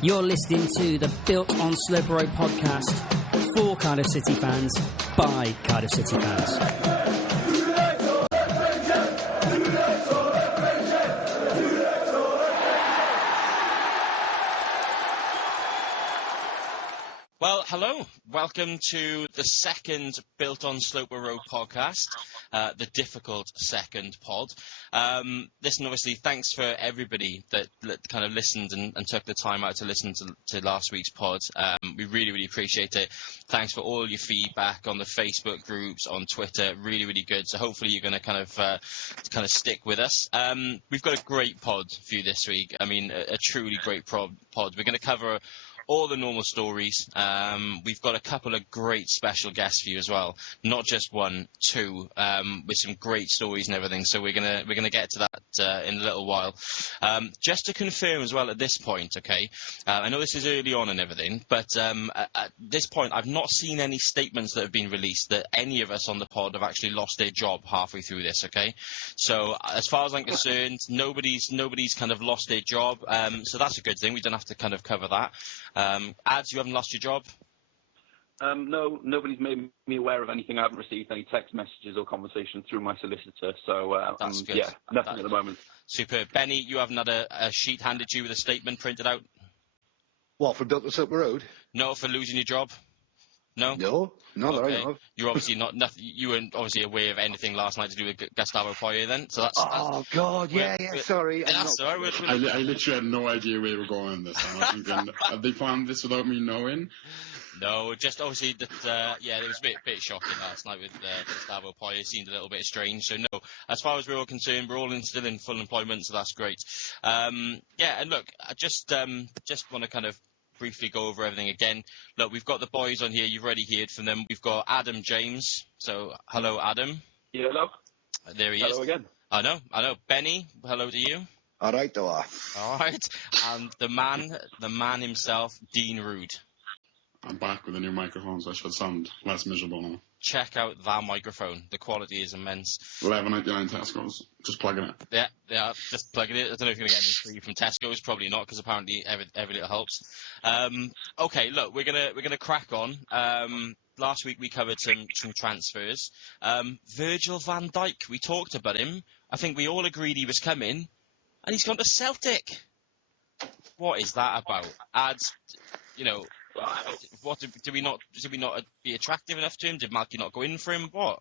You're listening to the Built on Slope Road podcast for Cardiff City fans by Cardiff City fans. Well, hello. Welcome to the second Built on Slope Road podcast, the difficult second pod. Listen, obviously, thanks for everybody that kind of listened and took the time out to listen to last week's pod. We really, really appreciate it. Thanks for all your feedback on the Facebook groups, on Twitter. Really, really good. So hopefully you're going to kind of stick with us. We've got a great pod for you this week. I mean, a truly great pod. We're going to cover all the normal stories. We've got a couple of great special guests for you as well. Not just one, two, with some great stories and everything. So we're gonna get to that in a little while. Just to confirm as well at this point, okay? I know this is early on and everything, but at this point I've not seen any statements that have been released that any of us on the pod have actually lost their job halfway through this, okay? So as far as I'm concerned, nobody's kind of lost their job. So that's a good thing. We don't have to kind of cover that. Ads, you haven't lost your job? No, nobody's made me aware of anything. I haven't received any text messages or conversation through my solicitor, so that's good. Yeah, nothing at the moment. Superb. Benny, you haven't had a sheet handed to you with a statement printed out? What, for Built on Slope Road? No, for losing your job? No? No, not that I know of. You're obviously you weren't obviously aware of anything last night to do with Gustavo Poirier then? So that's God, yeah, sorry. That's all right. I literally had no idea where we were going with this. I was thinking, have they planned this without me knowing? No, just obviously that, it was a bit shocking last night with Gustavo Poirier. It seemed a little bit strange. So no, as far as we're all concerned, we're all still in full employment, so that's great. And look, I just want to kind of briefly go over everything again. Look, we've got the boys on here. You've already heard from them. We've got Adam James. So, hello, Adam. Yeah, hello. There he is. Hello again. I know. Benny, hello to you. All right, though. All right. And the man himself, Dean Rood. I'm back with a new microphone, so I should sound less miserable now. Check out that microphone. The quality is immense. $11.99 Tesco's. Just plugging it. Yeah, just plugging it. I don't know if you're going to get anything free from Tesco's. Probably not, because apparently every little helps. Okay, look, we're gonna crack on. Last week we covered some transfers. Virgil van Dijk, we talked about him. I think we all agreed he was coming, and he's gone to Celtic. What is that about? Ads, what did we not be attractive enough to him? Did Malky not go in for him? What?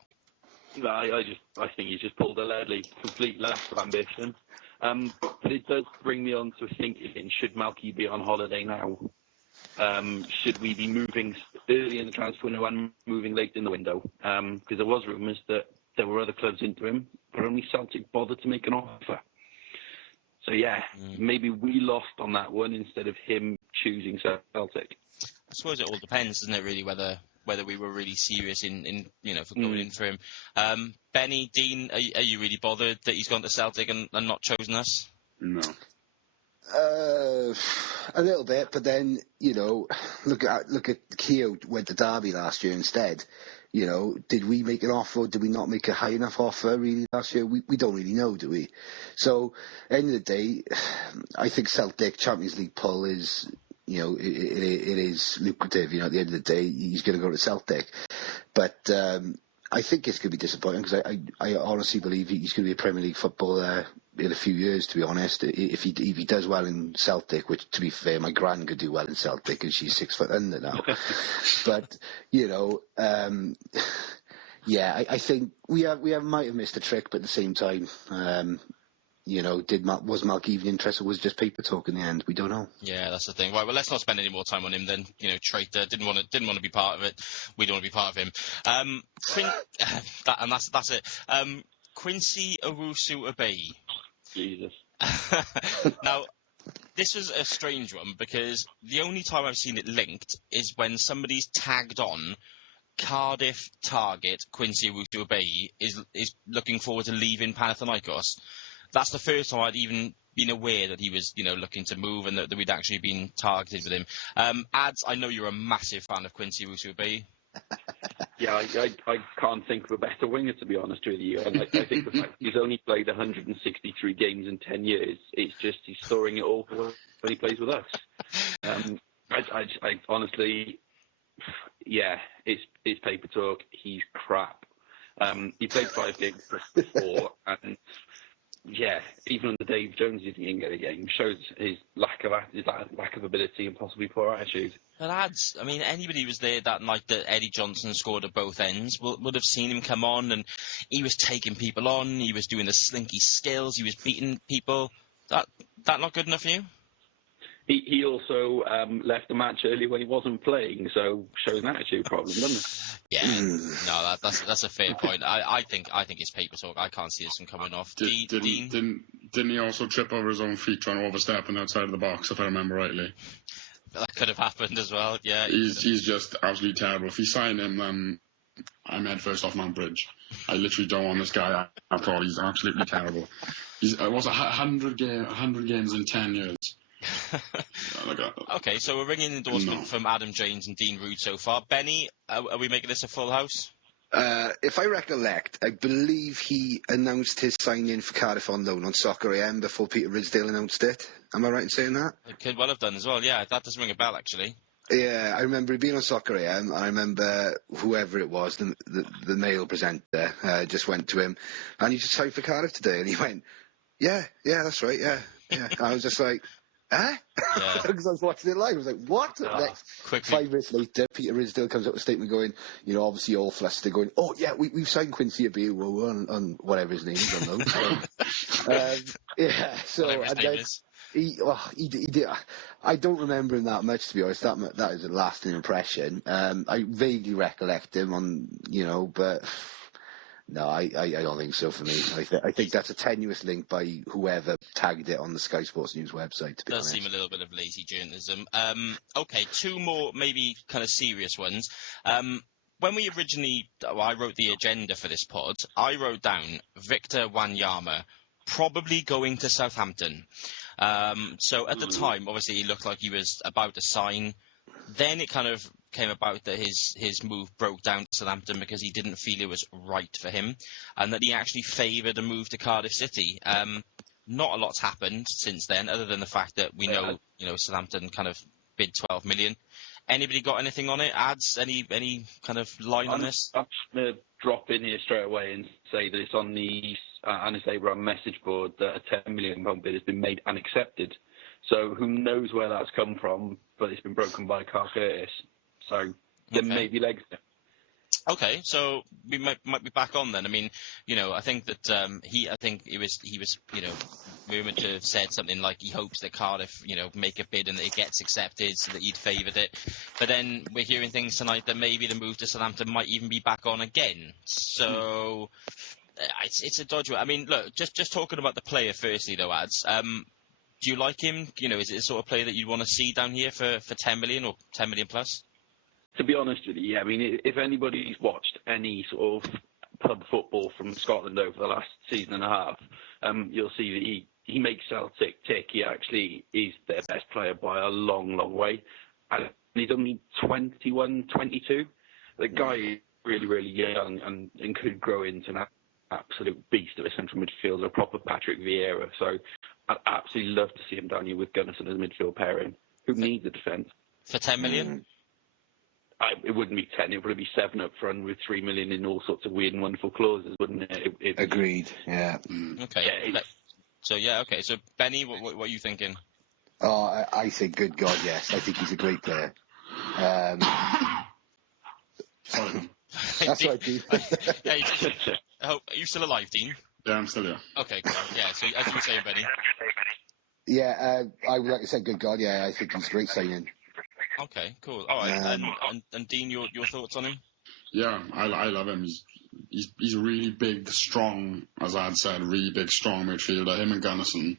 No, I think he's just pulled a complete lack of ambition. But it does bring me on to thinking: should Malky be on holiday now? Should we be moving early in the transfer window and moving late in the window? Because there was rumours that there were other clubs into him, but only Celtic bothered to make an offer. So maybe we lost on that one instead of him choosing Celtic. I suppose it all depends, doesn't it, really, whether we were really serious in for going in for him. Benny, Dean, are you really bothered that he's gone to Celtic and not chosen us? No. A little bit, but then, look at Keogh went to Derby last year instead. Did we make an offer or did we not make a high enough offer really last year? We don't really know, do we? So, end of the day, I think Celtic Champions League pull is, it is lucrative. At the end of the day, he's going to go to Celtic. But I think it's going to be disappointing because I honestly believe he's going to be a Premier League footballer in a few years, to be honest. If he does well in Celtic, which, to be fair, my gran could do well in Celtic and she's 6 foot under now. But, I think we might have missed a trick, but at the same time, was Malky even interested, or was it just paper talk in the end? We don't know. Yeah, that's the thing. Right, well, let's not spend any more time on him then. Traitor, didn't want to be part of it. We don't want to be part of him. That's it. Quincy Owusu-Abeyi. Jesus. Now, this was a strange one because the only time I've seen it linked is when somebody's tagged on Cardiff target Quincy Owusu-Abeyi is looking forward to leaving Panathinaikos. That's the first time I'd even been aware that he was, looking to move and that we'd actually been targeted with him. Ads, I know you're a massive fan of Quincy Owusu-Abeyi. Yeah, I can't think of a better winger, to be honest with you. And I think the fact he's only played 163 games in 10 years, it's just he's storing it all when he plays with us. I honestly, yeah, it's paper talk. He's crap. He played 5 games before, and yeah, even under Dave Jones, he didn't get a game. Shows his lack of ability and possibly poor attitude. But lads, I mean, anybody who was there that night that Eddie Johnson scored at both ends would have seen him come on, and he was taking people on. He was doing the slinky skills. He was beating people. That not good enough for you? He also left the match early when he wasn't playing, so shows an attitude problem, doesn't it? Yeah, no, that's a fair point. I think it's paper talk. I can't see this one coming off. Didn't he also trip over his own feet trying to overstep outside of the box, if I remember rightly? That could have happened as well. Yeah, he's just absolutely terrible. If you sign him, then I'm head first off Mount Bridge. I literally don't want this guy at all. He's absolutely terrible. He's 100 games in 10 years. Okay, so we're ringing an endorsement from Adam James and Dean Root so far. Benny, are we making this a full house? If I recollect, I believe he announced his signing for Cardiff on loan on Soccer AM before Peter Ridsdale announced it. Am I right in saying that? It could well have done as well, yeah. That does ring a bell, actually. Yeah, I remember he being on Soccer AM, and I remember whoever it was, the male presenter, just went to him, and he just signed for Cardiff today, and he went, yeah, that's right, yeah. I was just like, huh? Yeah. Because I was watching it live. I was like, what? Next, 5 minutes later, Peter Ridsdale comes up with a statement going, obviously all flustered, going, oh, yeah, we've signed Quincy Abiu on whatever his name is on loan. Yeah, so... Whatever his name is. He did. I don't remember him that much, to be honest. That is a lasting impression. I vaguely recollect him but... No, I don't think so for me. I think that's a tenuous link by whoever tagged it on the Sky Sports News website, to be honest. Does seem a little bit of lazy journalism. Okay, 2 more maybe kind of serious ones. When we originally... I wrote the agenda for this pod, I wrote down Victor Wanyama probably going to Southampton. So at the time, obviously, he looked like he was about to sign. Then it kind of came about that his move broke down to Southampton because he didn't feel it was right for him, and that he actually favoured a move to Cardiff City. Not a lot's happened since then, other than the fact that we know, Southampton kind of bid 12 million. Anybody got anything on it? Ads? Any kind of line on this? I'm just going to drop in here straight away and say that it's on the Anis Abraham message board that a £10 million bid has been made and accepted. So who knows where that's come from, but it's been broken by Carl Curtis. So there may be legs there. Okay, so we might be back on then. I mean, I think that he was rumored to have said something like he hopes that Cardiff, make a bid and that it gets accepted, so that he'd favoured it. But then we're hearing things tonight that maybe the move to Southampton might even be back on again. So it's a dodgy one. I mean, look, just talking about the player firstly, though, Ads. Do you like him? Is it the sort of player that you'd want to see down here for 10 million or 10 million plus? To be honest with you, yeah. I mean, if anybody's watched any sort of pub football from Scotland over the last season and a half, you'll see that he makes Celtic tick. He actually is their best player by a long, long way. And he's only 21, 22. The guy is really, really young and could grow into an absolute beast of a central midfielder, a proper Patrick Vieira. So I'd absolutely love to see him down here with Gunnarsson as a midfield pairing. Who needs a defence? For 10 million? It wouldn't be 10, it would probably be 7 up front with 3 million in all sorts of weird and wonderful clauses, wouldn't it? Agreed, yeah. Okay. Yeah, okay. So, Benny, what are you thinking? Oh, I say good God, yes. I think he's a great player. Sorry. That's right, Dean. Are you still alive, Dean? Yeah, I'm still here. Okay, cool. Yeah, so as you were saying, Benny. Yeah, I would like to say good God, yeah. I think he's a great signing. Okay, cool. All right, and Dean, your thoughts on him? Yeah, I love him. He's a really big, strong, as I'd said, really big, strong midfielder. Him and Gunnarsson,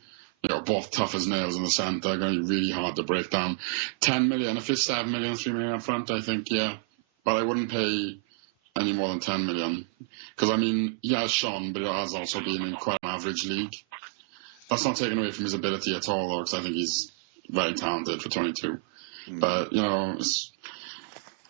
both tough as nails in the centre. Going to be really hard to break down. 10 million, if it's 7 million, 3 million up front, I think, yeah. But I wouldn't pay any more than 10 million. Because, I mean, he has shone, but he has also been in quite an average league. That's not taken away from his ability at all, though, because I think he's very talented for 22. But, it's...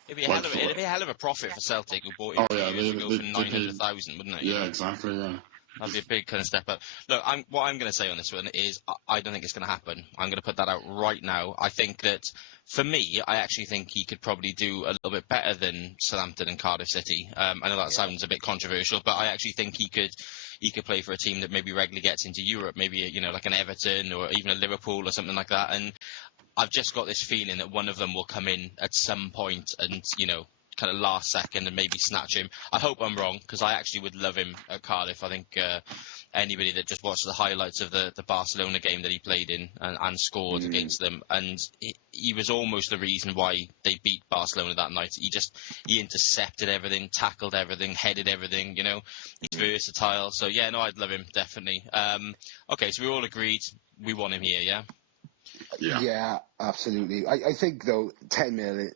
It'd be a hell of a profit for Celtic, who bought him 2 years ago for 900,000, wouldn't it? Yeah, exactly, yeah. That'd be a big kind of step up. Look, what I'm going to say on this one is I don't think it's going to happen. I'm going to put that out right now. I think that, for me, I actually think he could probably do a little bit better than Southampton and Cardiff City. I know that sounds a bit controversial, but I actually think he could play for a team that maybe regularly gets into Europe, maybe, like an Everton or even a Liverpool or something like that. And I've just got this feeling that one of them will come in at some point and, kind of last second and maybe snatch him. I hope I'm wrong, because I actually would love him at Cardiff. I think anybody that just watched the highlights of the Barcelona game that he played in and scored against them, and he was almost the reason why they beat Barcelona that night. He intercepted everything, tackled everything, headed everything, He's versatile. So, yeah, no, I'd love him, definitely. Okay, so we all agreed we want him here, yeah? Yeah, absolutely. I think, though, 10 million...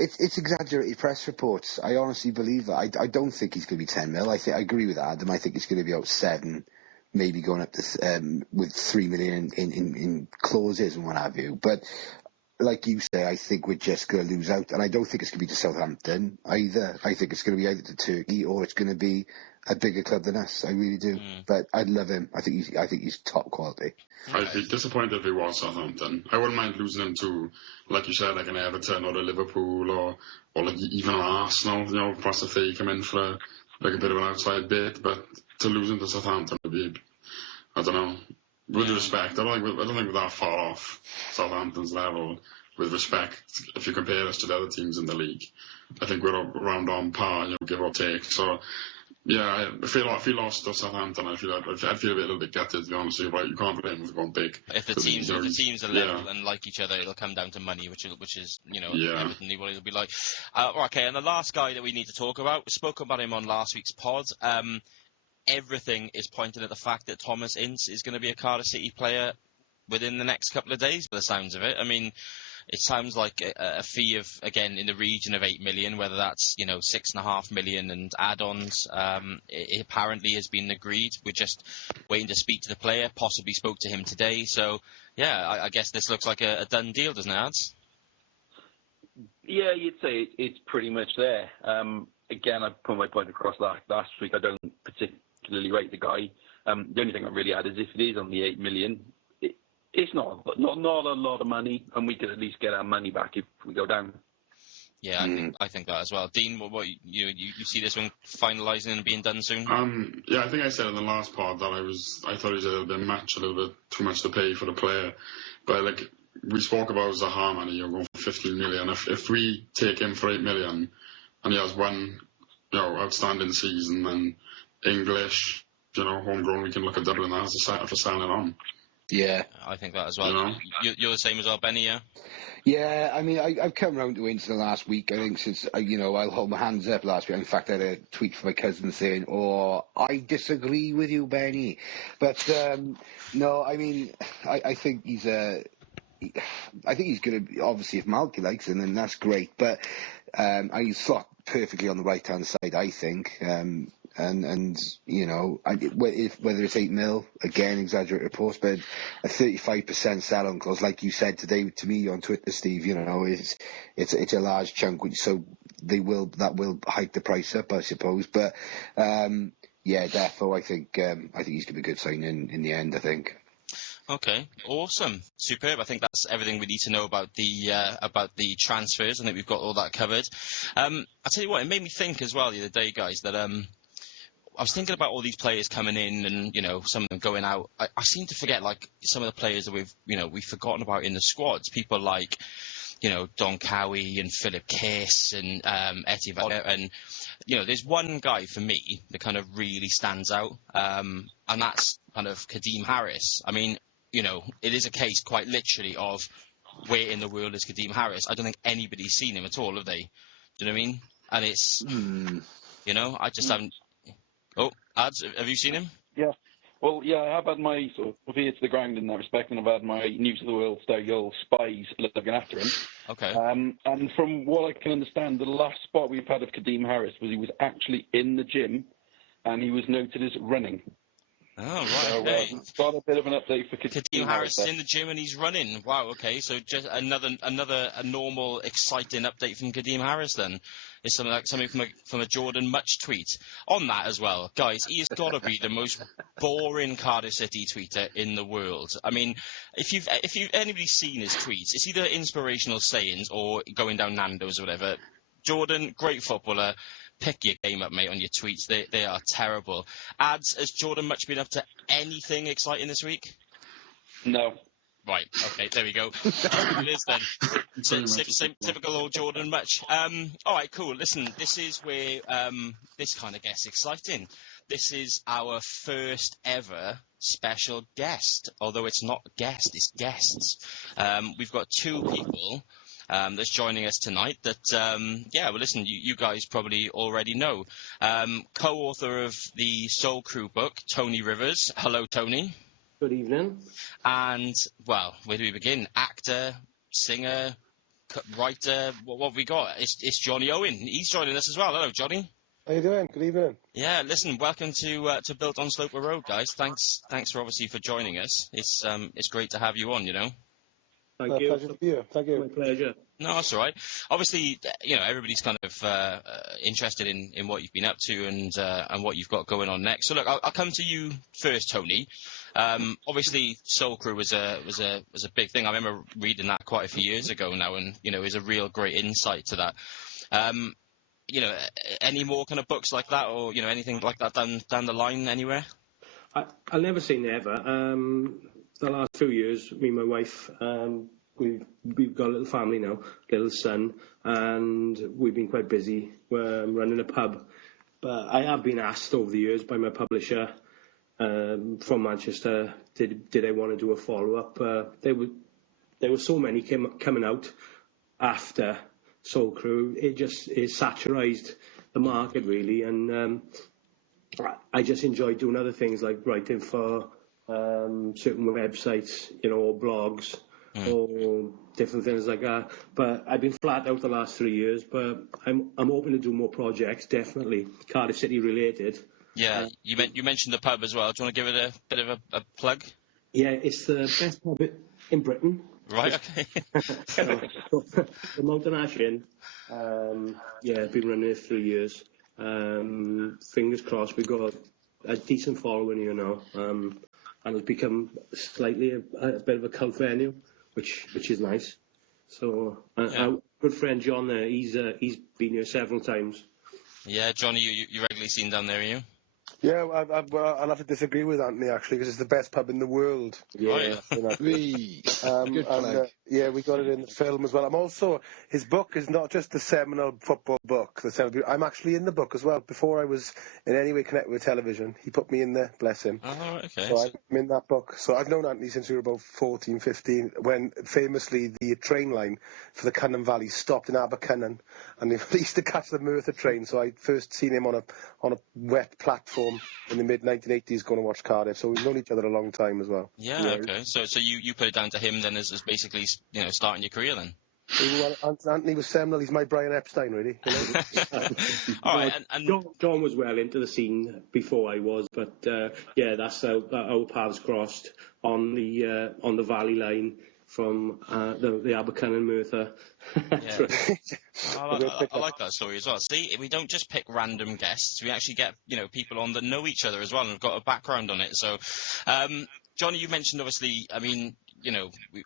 It's exaggerated press reports. I honestly believe that. I don't think he's going to be 10 mil. I agree with Adam. I think he's going to be out 7, maybe going up to with 3 million in clauses and what have you. But like you say, I think we're just going to lose out, and I don't think it's going to be to Southampton either. I think it's going to be either to Turkey or it's going to be a bigger club than us. I really do. But I'd love him. I think he's top quality. I'd be disappointed if he was Southampton. I wouldn't mind losing him to, like you said, like an Everton or a Liverpool or like even an Arsenal. Plus if they come in for a bit of an outside bid. But to lose him to Southampton would be, I don't know. With respect, I don't think we're that far off Southampton's level. With respect, if you compare us to the other teams in the league, I think we're around on par, give or take. So. Yeah, if he lost to Southampton, I'd feel a little bit gutted, to be honest with you. Right, you can't blame him for going big. If the teams are level and like each other, it'll come down to money, which is inevitably what it'll be like. Okay, and the last guy that we need to talk about, we spoke about him on last week's pod. Everything is pointing at the fact that Thomas Ince is going to be a Cardiff City player within the next couple of days, by the sounds of it. I mean, it sounds like a fee of, again, in the region of 8 million, whether that's, 6.5 million and add-ons. It apparently has been agreed. We're just waiting to speak to the player, possibly spoke to him today. So, yeah, I guess this looks like a done deal, doesn't it, Ads? Yeah, you'd say it's pretty much there. Again, I put my point across last week. I don't particularly rate the guy. The only thing I really add is if it is on the 8 million, it's not a lot of money, and we could at least get our money back if we go down. Yeah, I think that as well. Dean, what you see this one finalising and being done soon? Yeah, I think I said in the last part that I thought it was a little bit too much to pay for the player. But like we spoke about Zaha money, you're going for 15 million. If we take him for 8 million and he has one outstanding season, then English, homegrown, we can look at doubling that as a set for signing on. Yeah, I think that as well. You're the same as well, Benny, yeah? Yeah, I mean, I've come round to Ince in the last week. I think since, I'll hold my hands up last week. In fact, I had a tweet from my cousin saying, I disagree with you, Benny. But, no, I mean, I think he's going to, obviously, if Malky likes him, then that's great. But he's slot perfectly on the right-hand side, I think. And whether it's 8 mil, again, exaggerated reports, but a 35% sell-on clause, like you said today to me on Twitter, Steve, it's a large chunk, so that will hike the price up, I suppose. But therefore, I think he's going to be a good signing in the end, I think. Okay, awesome, superb. I think that's everything we need to know about the transfers. I think we've got all that covered. I'll tell you what, it made me think as well the other day, guys, that I was thinking about all these players coming in and, some of them going out. I seem to forget, like, some of the players that we've forgotten about in the squads. People like, Don Cowie and Philip Kiss and Etienne. And, there's one guy for me that kind of really stands out, and that's kind of Kadeem Harris. I mean, it is a case quite literally of where in the world is Kadeem Harris? I don't think anybody's seen him at all, have they? Do you know what I mean? And it's, I just haven't... Oh, Ads, have you seen him? Yeah. Well, yeah, I have had my sort of ear to the ground in that respect, and I've had my News of the World style spies looking after him. Okay. And from what I can understand, the last spot we've had of Kadeem Harris was he was actually in the gym, and he was noted as running. Oh, right. So, Okay. got a bit of an update for Kadeem Harris is in the gym and he's running. Wow, okay, so just another a normal, exciting update from Kadeem Harris then. It's something from a Jordan Much tweet. On that as well, guys, he has got to be the most boring Cardiff City tweeter in the world. I mean, if you've anybody's seen his tweets, it's either inspirational sayings or going down Nando's or whatever. Jordan, great footballer. Pick your game up, mate, on your tweets. They are terrible. Ads, has Jordan Much been up to anything exciting this week? No. Right, okay, there we go. It is then. Typical old Jordan Much. All right, cool. Listen, this is where this kind of gets exciting. This is our first ever special guest, although it's not a guest, it's guests. We've got two people that's joining us tonight that, well, listen, you guys probably already know. Co-author of the Soul Crew book, Tony Rivers. Hello, Tony. Good evening. And, well, where do we begin? Actor, singer, writer, what have we got? It's Johnny Owen. He's joining us as well. Hello, Johnny. How you doing? Good evening. Yeah, listen, welcome to Built on Sloper Road, guys. Thanks for obviously for joining us. It's great to have you on, you know. Thank you. Pleasure to be here. Thank you. My pleasure. No, that's all right. Obviously, everybody's kind of interested in what you've been up to and what you've got going on next. So look, I'll come to you first, Tony. Obviously, Soul Crew was a big thing. I remember reading that quite a few years ago now, and it was a real great insight to that. Any more kind of books like that, or anything like that down the line anywhere? I'll never say never. The last few years, me and my wife, we've got a little family now, little son, and we've been quite busy. We're running a pub, but I have been asked over the years by my publisher from Manchester, did I want to do a follow-up? There were so many coming out after Soul Crew. It satirized the market really, and I just enjoyed doing other things like writing for certain websites, or blogs, or different things like that. But I've been flat out the last 3 years. But I'm hoping to do more projects, definitely Cardiff City related. Yeah, you mentioned the pub as well. Do you want to give it a bit of a plug? Yeah, it's the best pub in Britain. Right. Okay. The Mountain Ash Inn. I've been running it 3 years. Fingers crossed, we've got a decent following here now. And it's become slightly a bit of a cult venue, which is nice. So, our good friend John there, he's been here several times. Yeah, Johnny, you regularly seen down there, are you? Yeah, I'll have to disagree with Anthony actually, because it's the best pub in the world. Yeah, Good plug. We got it in the film as well. I'm also, his book is not just the seminal football book. I'm actually in the book as well. Before I was in any way connected with television, he put me in there, bless him. Oh, okay. So I'm in that book. So I've known Anthony since we were about 14, 15, when famously the train line for the Cunnan Valley stopped in Abercunnan, and he used to catch the Merthyr train. So I first seen him on a wet platform in the mid-1980s going to watch Cardiff, so we've known each other a long time as well. Yeah, okay. So you put it down to him then as basically, starting your career then? Well, Anthony was seminal. He's my Brian Epstein, really. All right, and John was well into the scene before I was, but that's how our paths crossed on the Valley line from the Abercunnan Merthyr. Yeah. I like that story as well. See, we don't just pick random guests. We actually get, people on that know each other as well and have got a background on it. So, Johnny, you mentioned, obviously, I mean,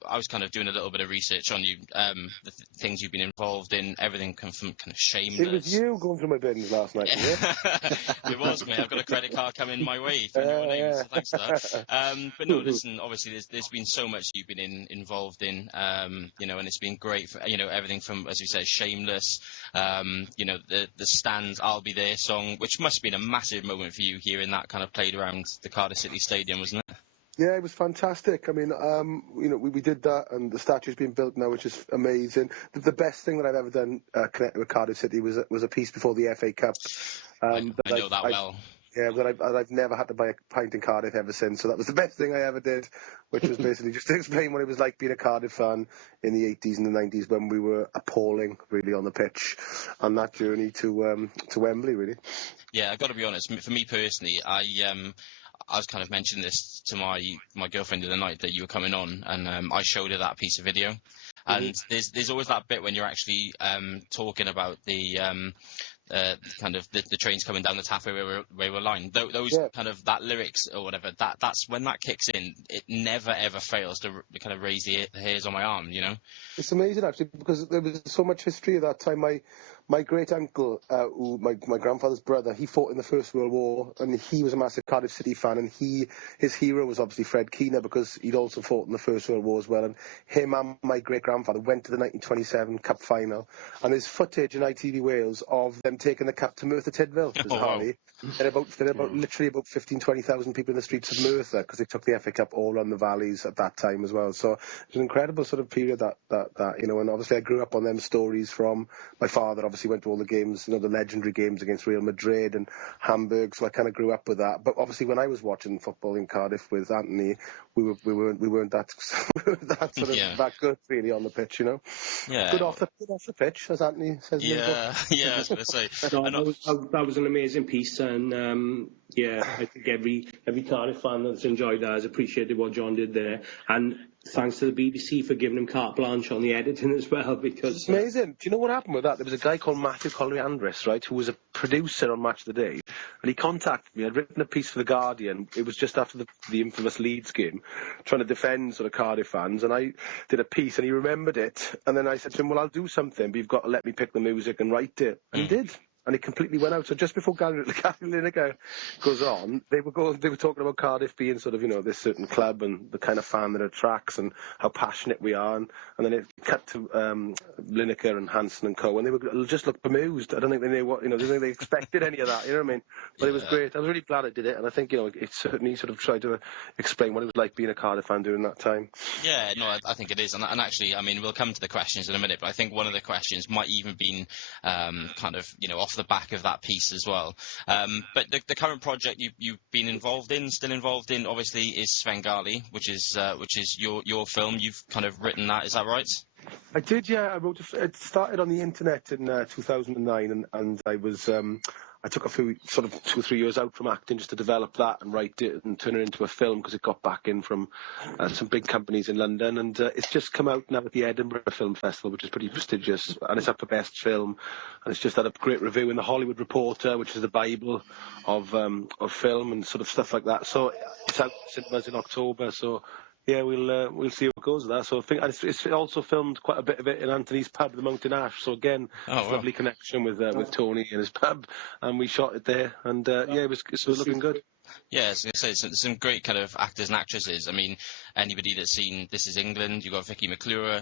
I was kind of doing a little bit of research on you, the things you've been involved in, everything from kind of Shameless. It was you going through my bins last night, It was, mate. I've got a credit card coming my way for your name, so thanks for that. But no, listen, obviously there's been so much you've been involved in, and it's been great for, everything from, as you said, Shameless, the Stand, I'll Be There song, which must have been a massive moment for you hearing that kind of played around the Cardiff City Stadium, wasn't it? Yeah, it was fantastic. I mean, we did that, and the statue's been built now, which is amazing. The best thing that I've ever done connected with Cardiff City was a piece before the FA Cup. I know that well. Yeah, but I've never had to buy a pint in Cardiff ever since, so that was the best thing I ever did, which was basically just to explain what it was like being a Cardiff fan in the 80s and the 90s when we were appalling, really, on the pitch, and that journey to Wembley, really. Yeah, I've got to be honest, for me personally, I was kind of mentioning this to my girlfriend the other night that you were coming on, and I showed her that piece of video. And there's always that bit when you're actually talking about the kind of the trains coming down the Taffy Railway line. Those kind of that lyrics or whatever. That's when that kicks in. It never ever fails to kind of raise the hairs on my arm. You know. It's amazing actually because there was so much history at that time. My great uncle, my grandfather's brother, he fought in the First World War, and he was a massive Cardiff City fan. And his hero was obviously Fred Keener because he'd also fought in the First World War as well. And him and my great grandfather went to the 1927 Cup final, and there's footage in ITV Wales of them taking the cup to Merthyr Tydfil. Harley. There are about literally about 20,000 people in the streets of Merthyr because they took the FA Cup all around the valleys at that time as well. So it was an incredible sort of period that you know. And obviously I grew up on them stories from my father. Obviously went to all the games, you know, the legendary games against Real Madrid and Hamburg. So I kind of grew up with that. But obviously when I was watching football in Cardiff with Anthony, we weren't that that sort of that good really on the pitch, you know. Yeah. Good off the pitch, as Anthony says. Yeah, I was going to say. That was an amazing piece, and I think every Cardiff fan that's enjoyed that has appreciated what John did there, and thanks to the BBC for giving him carte blanche on the editing as well, because... It's amazing. Do you know what happened with that? There was a guy called Matthew Colliandris, right, who was a producer on Match of the Day, and he contacted me. I'd written a piece for The Guardian. It was just after the infamous Leeds game, trying to defend sort of Cardiff fans, and I did a piece, and he remembered it, and then I said to him, well, I'll do something, but you've got to let me pick the music and write it. And he did. And it completely went out. So just before Gary Lineker goes on, they were talking about Cardiff being sort of, you know, this certain club and the kind of fan that attracts and how passionate we are. And then it cut to Lineker and Hansen and co. And they were just looked bemused. I don't think they knew what, you know, I don't think they expected any of that. You know what I mean? But it was great. I was really glad I did it. And I think, you know, it certainly sort of tried to explain what it was like being a Cardiff fan during that time. Yeah, no, I think it is. And actually, I mean, we'll come to the questions in a minute, but I think one of the questions might even been kind of, you know, off the back of that piece as well. But the current project you've been still involved in, obviously, is Svengali, which is your film. You've kind of written that, is that right? I did, yeah. It started on the internet in 2009, and I took a few, sort of 2 or 3 years out from acting just to develop that and write it and turn it into a film because it got back in from some big companies in London. And it's just come out now at the Edinburgh Film Festival, which is pretty prestigious. And it's up for Best Film. And it's just had a great review in The Hollywood Reporter, which is the Bible of film and sort of stuff like that. So it's out in cinemas in October. So yeah, we'll see how it goes with that. So I think it's also filmed quite a bit of it in Anthony's pub, the Mountain Ash. So again, lovely connection with Tony and his pub, and we shot it there. And it was looking good. Yeah, I was going to say some great kind of actors and actresses. I mean, anybody that's seen This Is England, you've got Vicky McClure,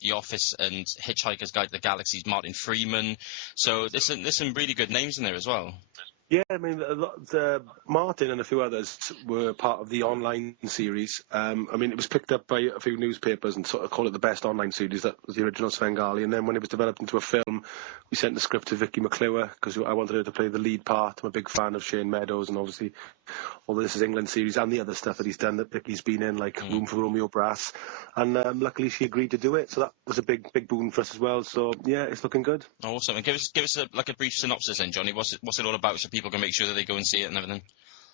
The Office, and Hitchhiker's Guide to the Galaxy's Martin Freeman. So there's some really good names in there as well. Yeah, I mean, Martin and a few others were part of the online series. I mean, it was picked up by a few newspapers and sort of called it the best online series. That was the original Svengali. And then when it was developed into a film, we sent the script to Vicky McClure because I wanted her to play the lead part. I'm a big fan of Shane Meadows and obviously all the This Is England series and the other stuff that he's done that Vicky's been in, like Room for Romeo Brass. And luckily she agreed to do it. So that was a big boon for us as well. So, yeah, it's looking good. Awesome. And give us a brief synopsis then, Johnny. What's it all about so people can make sure that they go and see it and everything?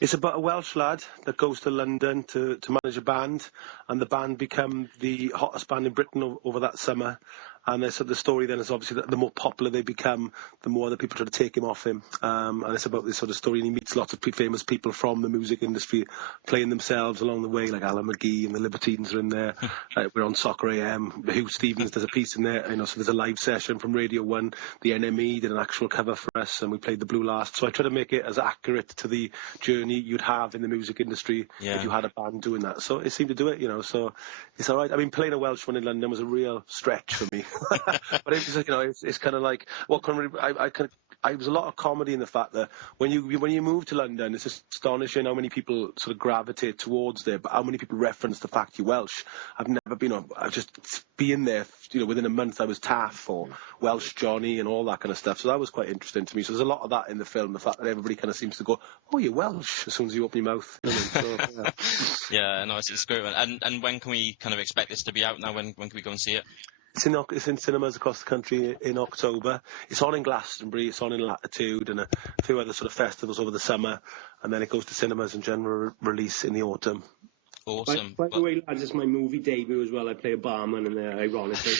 It's about a Welsh lad that goes to London to manage a band, and the band become the hottest band in Britain over that summer. And so the story then is obviously that the more popular they become, the more other people try to take him off him. And it's about this sort of story, and he meets lots of famous people from the music industry playing themselves along the way, like Alan McGee and the Libertines are in there. We're on Soccer AM. Hugh Stevens does a piece in there. You know, so there's a live session from Radio 1. The NME did an actual cover for us, and we played The Blue Last. So I try to make it as accurate to the journey you'd have in the music industry if you had a band doing that. So it seemed to do it, you know, so it's all right. I mean, playing a Welshman in London was a real stretch for me. But it was, you know, it's kind of like I was a lot of comedy in the fact that when you move to London, it's astonishing how many people sort of gravitate towards there, but how many people reference the fact you're Welsh. I've never been on. I've just been there, you know, within a month I was Taff or Welsh Johnny and all that kind of stuff. So that was quite interesting to me. So there's a lot of that in the film. The fact that everybody kind of seems to go, "Oh, you're Welsh," as soon as you open your mouth. You know what I mean? So, yeah, no, it's great. And when can we kind of expect this to be out now? When can we go and see it? It's in cinemas across the country in October. It's on in Glastonbury, it's on in Latitude, and a few other sort of festivals over the summer, and then it goes to cinemas and general release in the autumn. Awesome. By the way, lads, it's my movie debut as well. I play a barman in there, ironically.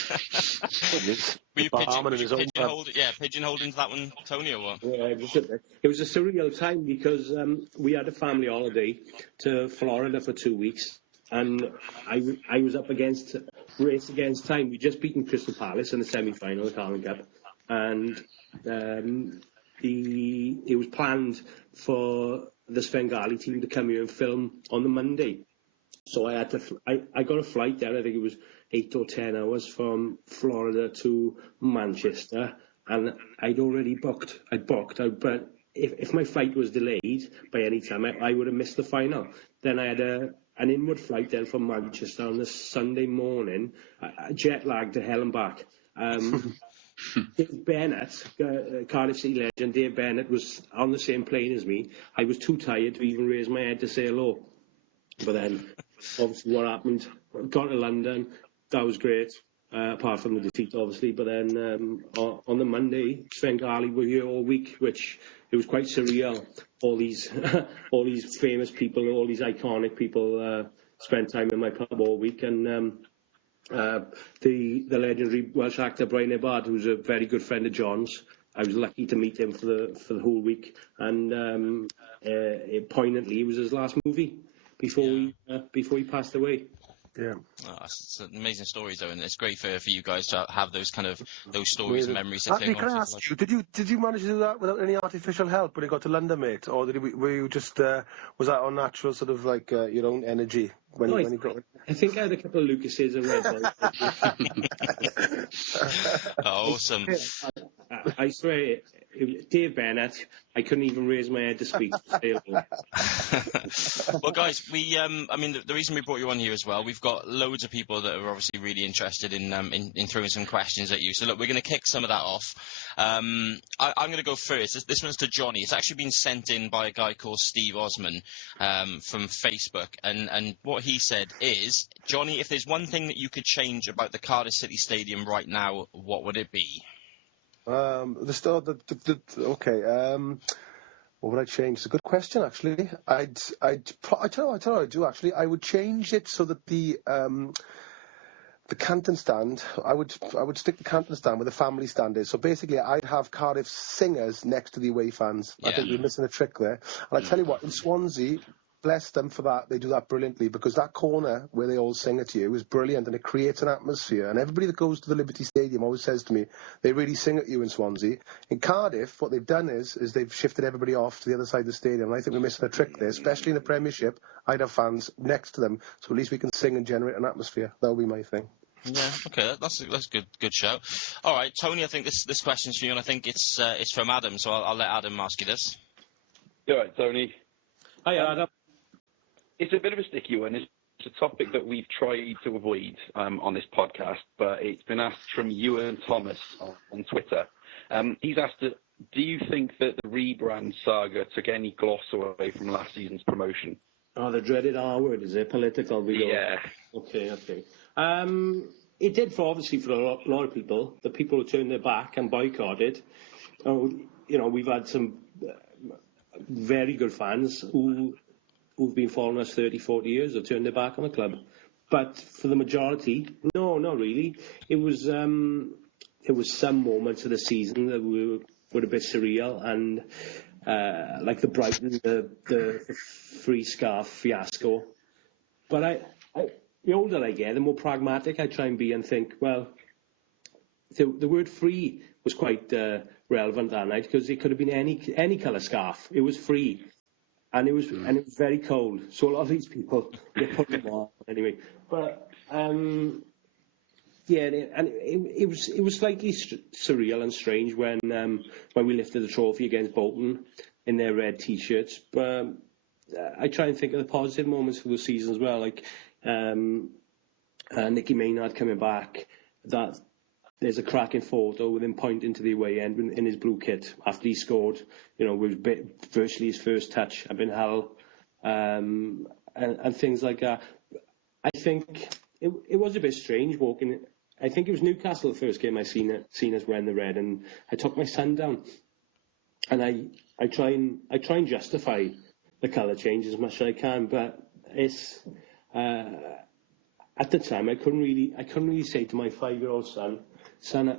Were you barman in his own pub. pigeonholed into that one, Tony, or what? Yeah, it was a surreal time because we had a family holiday to Florida for 2 weeks, and I was up against race against time. We just beaten Crystal Palace in the semi-final of the Carling Cup, and it was planned for the Svengali team to come here and film on the Monday. So I got a flight there. I think it was 8 or 10 hours from Florida to Manchester, and I'd already booked. But if my flight was delayed by any time, I would have missed the final. Then I had an inward flight then from Manchester on the Sunday morning, jet lagged to hell and back. Dave Bennett, Cardiff City legend, Dave Bennett was on the same plane as me. I was too tired to even raise my head to say hello. But then, obviously, what happened? Got to London. That was great, apart from the defeat, obviously. But then on the Monday, Svengali were here all week, which it was quite surreal. All these famous people, all these iconic people spent time in my pub all week. And the legendary Welsh actor Brian Ebbard, who's a very good friend of John's, I was lucky to meet him for the whole week. And poignantly, it was his last movie before he passed away. Yeah. Oh, it's an amazing story, though, and it's great for you guys to have those stories and memories to cling on to. Can I ask you, did you manage to do that without any artificial help when you got to London, mate, or were you just was that on natural sort of like your own energy when you got? I think I had a couple of Lucases and Red Bulls. Oh, awesome. I swear, Dave Bennett, I couldn't even raise my head to speak. Well, guys, the reason we brought you on here as well, we've got loads of people that are obviously really interested in throwing some questions at you. So look, we're going to kick some of that off. I'm going to go first. This one's to Johnny. It's actually been sent in by a guy called Steve Osman from Facebook, and what he said is, Johnny, if there's one thing that you could change about the Cardiff City Stadium right now, what would it be? What would I change? It's a good question, actually. I tell you what I'd do, actually. I would change it so that the Canton stand, I would stick the Canton stand where the family stand is. So basically, I'd have Cardiff singers next to the away fans. Yeah. I think we're missing a trick there. And I tell you what, in Swansea, bless them for that. They do that brilliantly, because that corner where they all sing at you is brilliant, and it creates an atmosphere. And everybody that goes to the Liberty Stadium always says to me, they really sing at you in Swansea. In Cardiff, what they've done is they've shifted everybody off to the other side of the stadium. And I think we're missing a trick there, especially in the Premiership. I'd have fans next to them, so at least we can sing and generate an atmosphere. That would be my thing. Yeah, okay, that's a good show. All right, Tony, I think this question's for you, and I think it's from Adam, so I'll let Adam ask you this. All right, Tony. Hi, Adam. It's a bit of a sticky one. It's a topic that we've tried to avoid on this podcast, but it's been asked from Ewan Thomas on Twitter. He's asked, do you think that the rebrand saga took any gloss away from last season's promotion? Oh, the dreaded R word, is it? Political. Yeah. Okay. It did, obviously, for a lot of people. The people who turned their back and boycotted. We've had some very good fans who've been following us 30, 40 years have turned their back on the club. But for the majority, no, not really. It was some moments of the season that were a bit surreal, and like the Brighton, the free scarf fiasco. But the older I get, the more pragmatic I try and be, and think, well, the word free was quite relevant that night, because it could have been any colour scarf. It was free. And it was very cold, so a lot of these people they put them on anyway. But it was slightly surreal and strange when we lifted the trophy against Bolton in their red T-shirts. But I try and think of the positive moments for the season as well, like Nicky Maynard coming back. That there's a cracking photo with him pointing to the away end in his blue kit after he scored, with virtually his first touch up in Hull, and things like that. I think it was a bit strange walking I think it was Newcastle the first game I seen us wearing the red, and I took my son down, and I try and justify the colour change as much as I can, but it's at the time I couldn't really say to my 5-year-old son,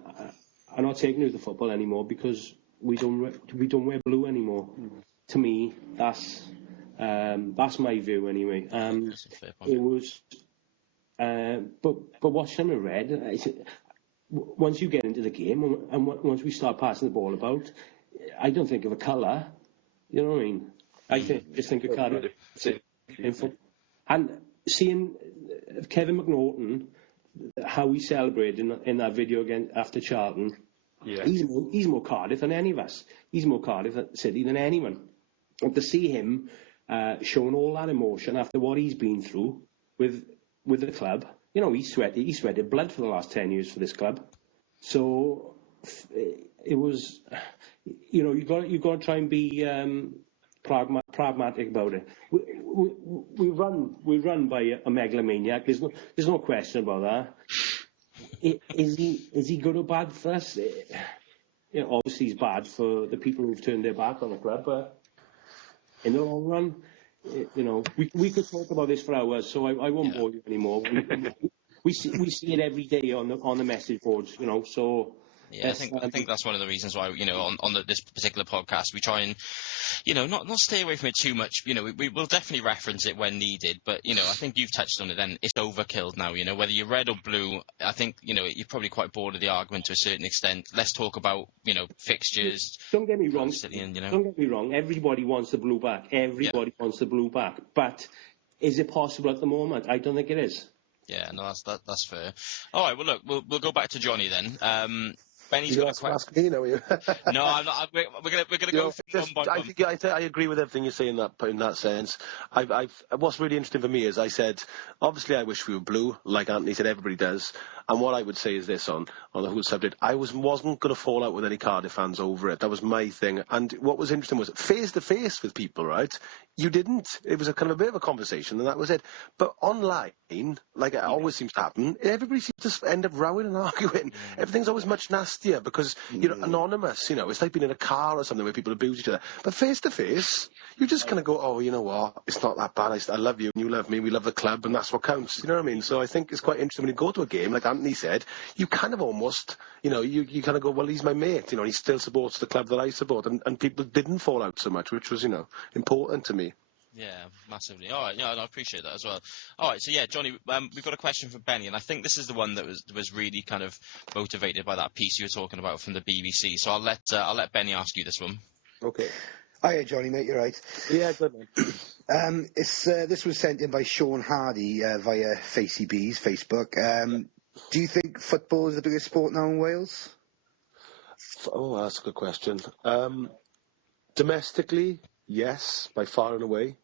I'm not taking you to the football anymore because we don't wear blue anymore. To me, that's my view anyway. That's a fair point. It was, but watching the red, once you get into the game and once we start passing the ball about, I don't think of a colour. You know what I mean? I just think of colour. And seeing Kevin McNaughton, how he celebrated in that video again after Charlton, he's more Cardiff than any of us. He's more Cardiff City than anyone. And to see him showing all that emotion after what he's been through with the club, you know, he sweated blood for the last 10 years for this club. So it was, you know, you got to try and be pragmatic about it. We run by a megalomaniac. There's no question about that. Is he good or bad for us? You know, obviously he's bad for the people who've turned their back on the club, but in the long run, you know, we could talk about this for hours, so I won't bore you anymore. We see it every day on the message boards, you know. So yeah, I think that's one of the reasons why, you know, on this particular podcast we try and, you know, not stay away from it too much. You know, we will definitely reference it when needed, but, you know, I think you've touched on it then. It's overkill now, you know, whether you're red or blue. I think, you know, you're probably quite bored of the argument to a certain extent. Let's talk about, you know, fixtures. Don't get me wrong. You know? Don't get me wrong. Everybody wants the blue back. Everybody wants the blue back. But is it possible at the moment? I don't think it is. Yeah, no, that's fair. All right, well, look, we'll go back to Johnny then. Benny's got a question. No, I'm not. We're gonna go through one by one. I agree with everything you say in that sense. What's really interesting for me is I said, obviously I wish we were blue, like Anthony said, everybody does. And what I would say is this on the whole subject: I wasn't going to fall out with any Cardiff fans over it. That was my thing. And what was interesting was face to face with people, right? You didn't. It was a kind of a bit of a conversation, and that was it. But online, like it always seems to happen, everybody seems to end up rowing and arguing. Everything's always much nastier because you're anonymous. You know, it's like being in a car or something where people abuse each other. But face to face, you just kind of go, oh, you know what? It's not that bad. I love you and you love me. We love the club, and that's what counts. You know what I mean? So I think it's quite interesting when you go to a game, like Anthony said, you kind of almost, you know, you kind of go, well, he's my mate. You know, he still supports the club that I support, and people didn't fall out so much, which was, you know, important to me. Yeah, massively. All right, yeah, I appreciate that as well. All right, so yeah, Johnny, we've got a question for Benny, and I think this is the one that was really kind of motivated by that piece you were talking about from the BBC. So I'll let Benny ask you this one. Okay. Hiya, Johnny, mate. You're right. Yeah, good man. This was sent in by Sean Hardy via Facey B's Facebook. Do you think football is the biggest sport now in Wales? Oh, that's a good question. Domestically, yes, by far and away.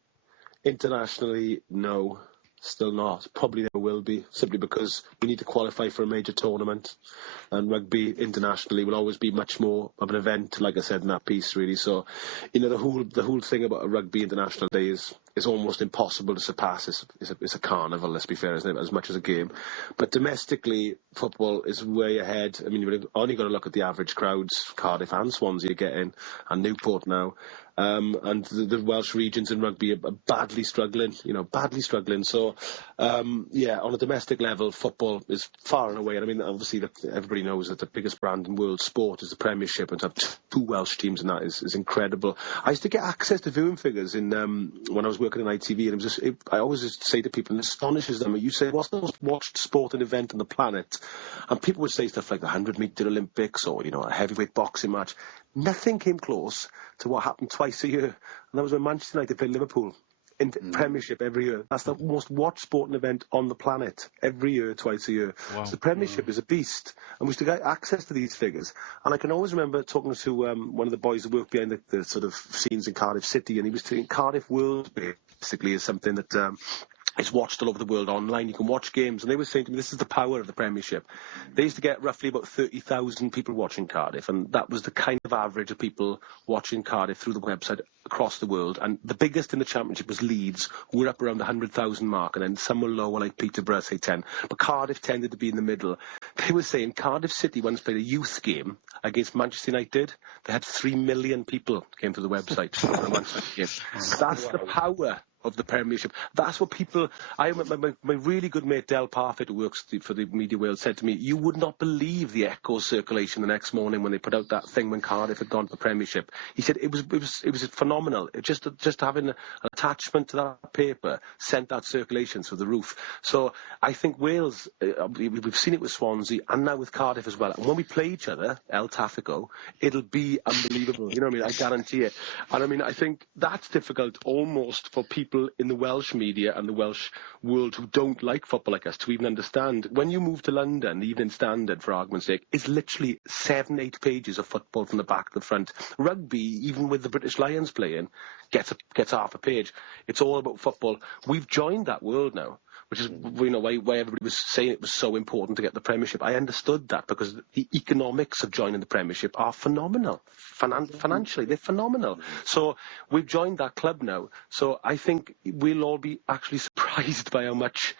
Internationally, no, still not. Probably never will be, simply because we need to qualify for a major tournament, and rugby internationally will always be much more of an event, like I said in that piece, really. So, you know, the whole thing about a rugby international day is almost impossible to surpass. It's a carnival, let's be fair, isn't it, as much as a game. But domestically, football is way ahead. I mean, you've only got to look at the average crowds Cardiff and Swansea get in, and Newport now. And the Welsh regions in rugby are badly struggling. So, yeah, on a domestic level, football is far and away. And I mean, obviously, everybody knows that the biggest brand in world sport is the Premiership, and to have two Welsh teams in that is incredible. I used to get access to viewing figures when I was working in ITV, and I always just say to people, and it astonishes them, you say, what's the most watched sporting event on the planet? And people would say stuff like the 100-metre Olympics or, you know, a heavyweight boxing match. Nothing came close to what happened twice a year, and that was when Manchester United played Liverpool in Premiership every year. That's the most watched sporting event on the planet every year, twice a year. Wow. So the Premiership is a beast, and we used to get access to these figures. And I can always remember talking to one of the boys who worked behind the sort of scenes in Cardiff City, and he was saying Cardiff World basically is something that it's watched all over the world online. You can watch games. And they were saying to me, this is the power of the Premiership. They used to get roughly about 30,000 people watching Cardiff. And that was the kind of average of people watching Cardiff through the website across the world. And the biggest in the Championship was Leeds, who were up around the 100,000 mark. And then some were lower, like Peterborough, say 10. But Cardiff tended to be in the middle. they were saying Cardiff City once played a youth game against Manchester United. They had 3 million people came to the website for the Manchester game. That's the power of the Premiership. That's what people... I remember my really good mate Del Parfit, who works for the Media World, said to me, you would not believe the echo circulation the next morning when they put out that thing when Cardiff had gone to the Premiership. He said it was phenomenal. Just having an attachment to that paper sent that circulation through the roof. So I think Wales, we've seen it with Swansea and now with Cardiff as well. And when we play each other, El Tafico, it'll be unbelievable. You know what I mean? I guarantee it. And I mean, I think that's difficult almost for people in the Welsh media and the Welsh world who don't like football like us to even understand. When you move to London, the Evening Standard, for argument's sake, is literally 7-8 pages of football from the back to the front. Rugby, even with the British Lions playing, gets half a page. It's all about football. We've joined that world now, which is why everybody was saying it was so important to get the Premiership. I understood that because the economics of joining the Premiership are phenomenal. Financially, they're phenomenal. So we've joined that club now. So I think we'll all be actually surprised by how much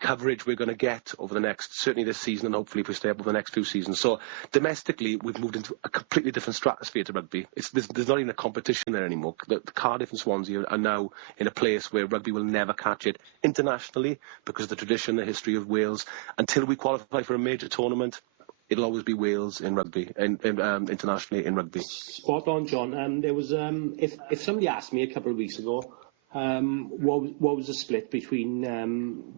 coverage we're going to get over the next, certainly this season, and hopefully if we stay up over the next few seasons. So domestically, we've moved into a completely different stratosphere to rugby. There's not even a competition there anymore. The Cardiff and Swansea are now in a place where rugby will never catch it. Internationally, because of the tradition, the history of Wales, until we qualify for a major tournament, it'll always be Wales in rugby, and internationally in rugby. Spot on, John. There was, if somebody asked me a couple of weeks ago, what was the split between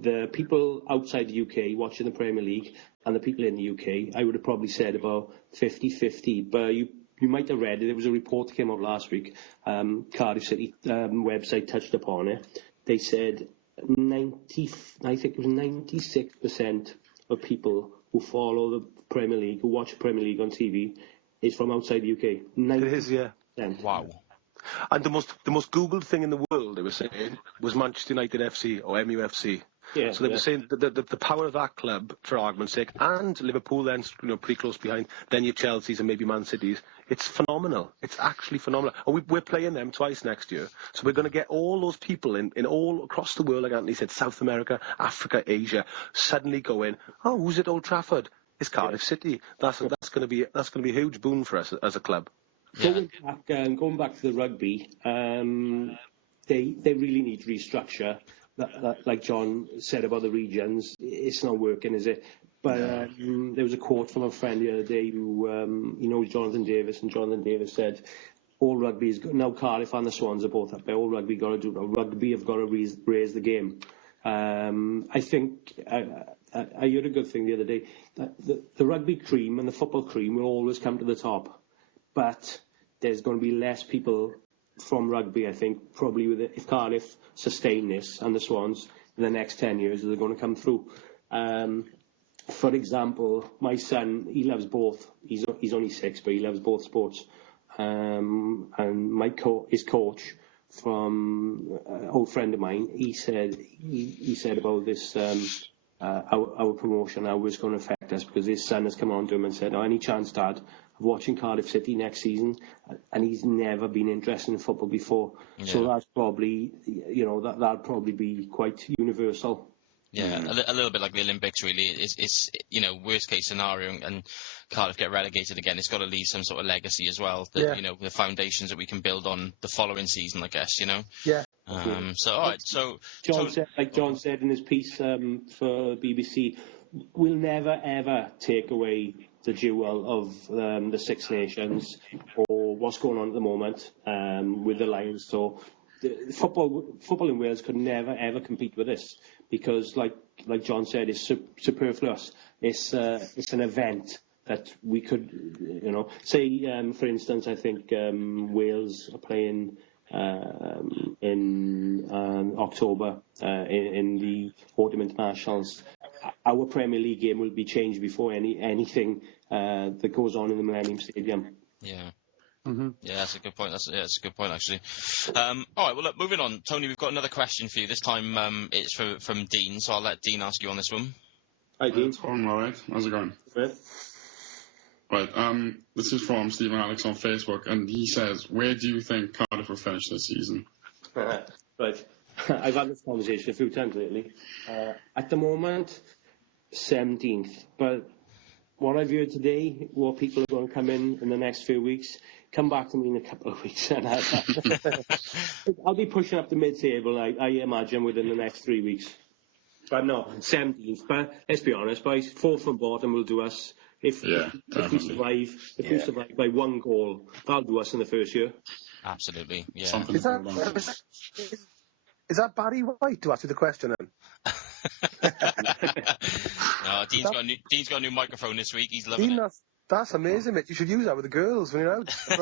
the people outside the UK watching the Premier League and the people in the UK, I would have probably said about 50-50. But you might have read it. There was a report that came out last week. Cardiff City website touched upon it. They said 96% of people who follow the Premier League, who watch the Premier League on TV, is from outside the UK. 90%. It is, yeah. Wow. And the most Googled thing in the world, they were saying, was Manchester United FC or MUFC. Yeah, so they were saying that the power of that club, for argument's sake, and Liverpool then, pretty close behind, then your Chelseas and maybe Man Cities, it's phenomenal. It's actually phenomenal. And we're playing them twice next year. So we're going to get all those people in all across the world, like Anthony said, South America, Africa, Asia, suddenly going, oh, who's at Old Trafford? It's Cardiff City. That's going to be a huge boon for us as a club. Yeah. Going back to the rugby, they really need to restructure. Like John said about the regions, it's not working, is it? But there was a quote from a friend the other day who knows Jonathan Davis, and Jonathan Davis said, all rugby is now Cardiff and the Swans are both up there. All rugby got to do now. Rugby have got to raise the game. I think I heard a good thing the other day. That the rugby cream and the football cream will always come to the top, but there's going to be less people from rugby, I think, probably if Cardiff sustain this and the Swans in the next 10 years, they're going to come through. For example, my son, he loves both. He's only 6, but he loves both sports. And his coach, from an old friend of mine, he said about this our promotion, how it's going to affect us, because his son has come on to him and said, "Oh, any chance, Dad, of watching Cardiff City next season?" And he's never been interested in football before. Yeah. So that's probably, that'll probably be quite universal. Yeah, a little bit like the Olympics, really. It's worst case scenario, and Cardiff get relegated again. It's got to leave some sort of legacy as well. That, the foundations that we can build on the following season, I guess. Yeah. So all right. So John said in his piece for BBC, we'll never ever take away the jewel of the Six Nations or what's going on at the moment with the Lions. So football in Wales could never ever compete with this, because like John said, it's superfluous. It's an event that we could, say, for instance, I think Wales are playing in October in the Autumn Internationals. Our Premier League game will be changed before anything that goes on in the Millennium Stadium. Yeah. Mm-hmm. Yeah, that's a good point. That's a good point, actually. All right, well, look, moving on. Tony, we've got another question for you. This time it's from Dean, so I'll let Dean ask you on this one. Hi, Dean. All right. How's it going? Good. Right, this is from Stephen Alex on Facebook, and he says, where do you think Cardiff will finish this season? Right. I've had this conversation a few times lately. At the moment, 17th. But what I've heard today, what people are going to come in the next few weeks, come back to me in a couple of weeks. And I'll be pushing up the mid-table, I imagine, within the next 3 weeks. But no, 17th. But let's be honest, boys, fourth from bottom will do us. If we survive by 1 goal, that'll do us in the first year. Absolutely, yeah. Something Is that Barry White to ask you the question then? No, Dean's got a new microphone this week. He's loving it. That's amazing, mate. You should use that with the girls when you're out. All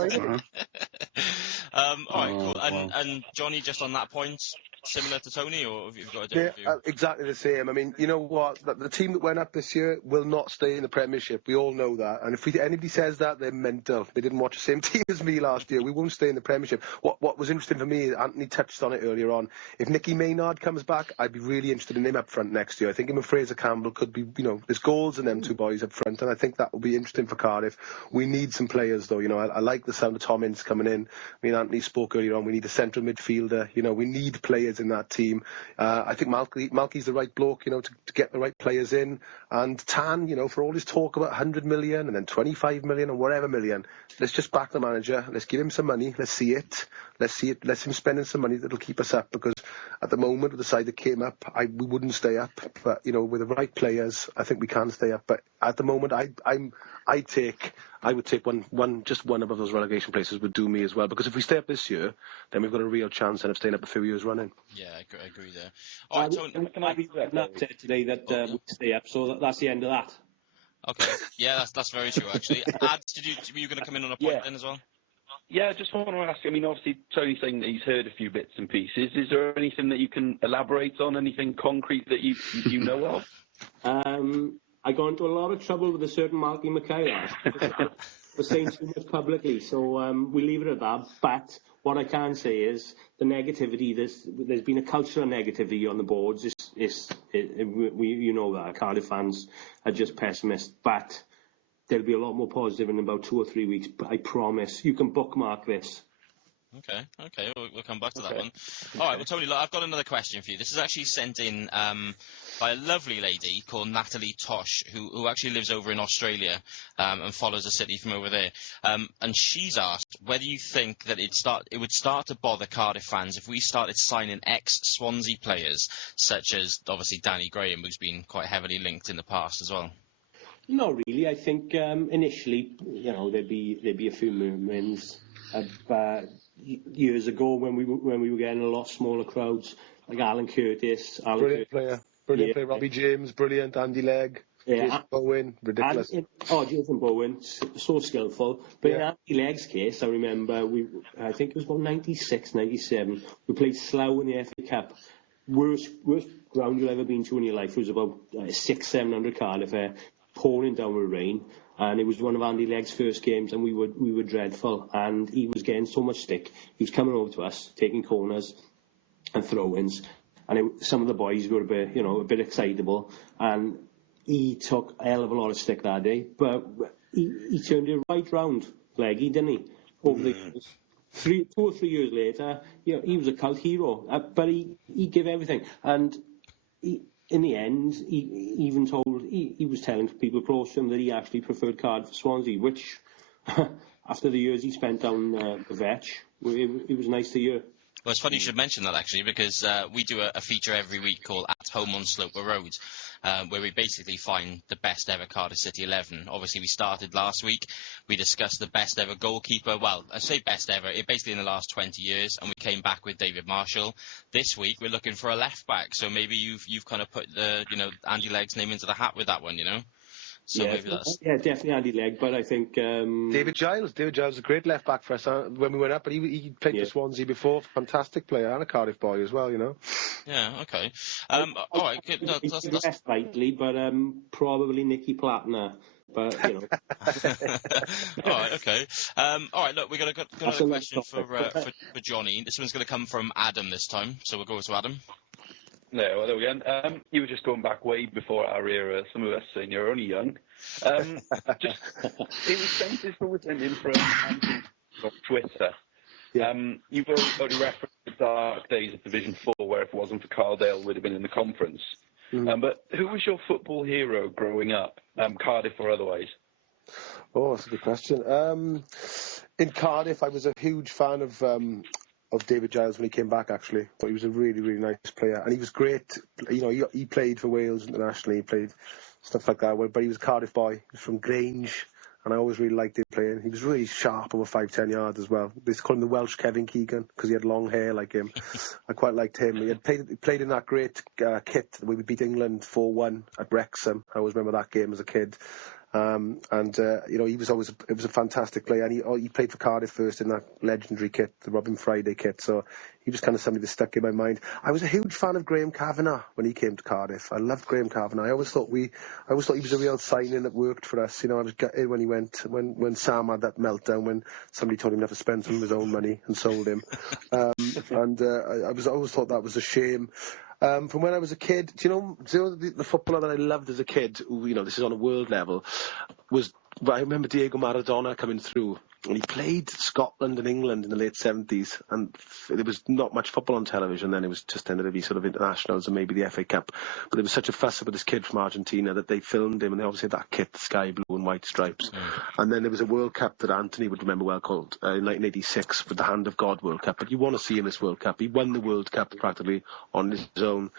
right, cool. And Johnny, just on that point, similar to Tony, or have you got a different view? Exactly the same. I mean, you know what? The team that went up this year will not stay in the Premiership. We all know that. And if anybody says that, they're mental. They didn't watch the same team as me last year. We won't stay in the Premiership. What was interesting for me, Anthony touched on it earlier on, if Nicky Maynard comes back, I'd be really interested in him up front next year. I think him and Fraser Campbell could be, there's goals in them two boys up front, and I think that will be interesting for Cardiff. We need some players, though. I like the sound of Tom Ince coming in. I mean, Anthony spoke earlier on, we need a central midfielder. We need players in that team. I think Malky's the right bloke, to get the right players in. And Tan, for all his talk about 100 million and then 25 million and whatever million, let's just back the manager. Let's give him some money. Let's see it. Let's him spending some money that'll keep us up, because at the moment, with the side that came up, we wouldn't stay up. But, with the right players, I think we can stay up. But at the moment, I would take one above those relegation places would do me as well, because if we stay up this year, then we've got a real chance of staying up a few years running. Yeah, I agree there. All right, Tony. Can I be said today that we stay up? So that's the end of that. Okay. Yeah, that's very true, actually. Ads, were you going to come in on a point then as well? Yeah, I just want to ask, I mean, obviously, Tony's saying that he's heard a few bits and pieces. Is there anything that you can elaborate on, anything concrete that you know of? I got into a lot of trouble with a certain Malky Mackay for saying too much publicly, so we leave it at that. But what I can say is the negativity, there's been a culture of negativity on the boards. You know that Cardiff fans are just pessimists, but there'll be a lot more positive in about 2 or 3 weeks. But I promise, you can bookmark this. Okay, we'll come back to that one. All right, well, Tony, look, I've got another question for you. This is actually sent in by a lovely lady called Natalie Tosh, who actually lives over in Australia and follows the city from over there. And she's asked whether you think that it would start to bother Cardiff fans if we started signing ex-Swansea players, such as, obviously, Danny Graham, who's been quite heavily linked in the past as well. Not really. I think initially, there'd be a few movements. Years ago, when we were getting a lot smaller crowds, like Alan Curtis. Brilliant player. Robbie James, brilliant. Andy Legg. Jason Bowen, ridiculous. Jason Bowen, so skillful. But in Andy Legg's case, I remember, I think it was about 96, 97, we played Slough in the FA Cup. Worst ground you've ever been to in your life. It was about 600-700 Cardiff air, pouring down with rain. And it was one of Andy Legg's first games, and we were dreadful. And he was getting so much stick. He was coming over to us, taking corners and throw-ins. And some of the boys were a bit excitable. And he took a hell of a lot of stick that day. But he turned it right round, Leggy, didn't he? Over the years. 2 or 3 years later, he was a cult hero. But he gave everything. And in the end, he was telling people close to him that he actually preferred Cardiff for Swansea, which, after the years he spent down the Vetch, it was nice to hear. Well, it's funny you should mention that, actually, because we do a feature every week called At Home on Sloper Road, where we basically find the best ever Cardiff City 11. Obviously, we started last week. We discussed the best ever goalkeeper. Well, I say best ever, basically in the last 20 years, and we came back with David Marshall. This week, we're looking for a left-back, so maybe you've kind of put Andy Legg's name into the hat with that one, So maybe that's... Yeah, definitely Andy Legg, but I think... David Giles is a great left-back for us when we went up, but he played for Swansea before. Fantastic player, and a Cardiff boy as well, Yeah, okay. All right, good. That's... left rightly, but probably Nicky Plattner. But, All right, okay. All right, look, we got another question for Johnny. This one's going to come from Adam this time, so we'll go to Adam. No, well, there we go. You were just going back way before our era. Some of us saying you're only young. It was sent this one was sent in from Twitter. Yeah. You've already referenced the dark days of Division 4, where if it wasn't for Caldale, we'd have been in the conference. But who was your football hero growing up, Cardiff or otherwise? Oh, that's a good question. In Cardiff, I was a huge fan of David Giles when he came back, actually. Thought he was a really, really nice player. And he was great. You know, he played for Wales internationally. He played stuff like that. But he was a Cardiff boy. He was from Grange. And I always really liked him playing. He was really sharp over 5-10 yards as well. They called him the Welsh Kevin Keegan because he had long hair like him. I quite liked him. He played in that great kit where we beat England 4-1 at Wrexham. I always remember that game as a kid. You know, it was a fantastic player, and he played for Cardiff first in that legendary kit, the Robin Friday kit, so he was kind of somebody that stuck in my mind. I was a huge fan of Graham Kavanagh when he came to Cardiff. I loved Graham Kavanagh. I always thought he was a real signing that worked for us. You know, I was gutted when he went, when Sam had that meltdown, when somebody told him to have to spend some of his own money and sold him. I always thought that was a shame. From when I was a kid, do you know the footballer that I loved as a kid, who, you know, this is on a world level, I remember Diego Maradona coming through, and he played Scotland and England in the late 70s, and there was not much football on television then. It was just ended to be sort of internationals and maybe the FA Cup. But there was such a fuss about this kid from Argentina that they filmed him, and they obviously had that kit, the sky blue and white stripes. And then there was a World Cup that Anthony would remember well called 1986 with the Hand of God World Cup. But you want to see him this World Cup. He won the World Cup practically on his own.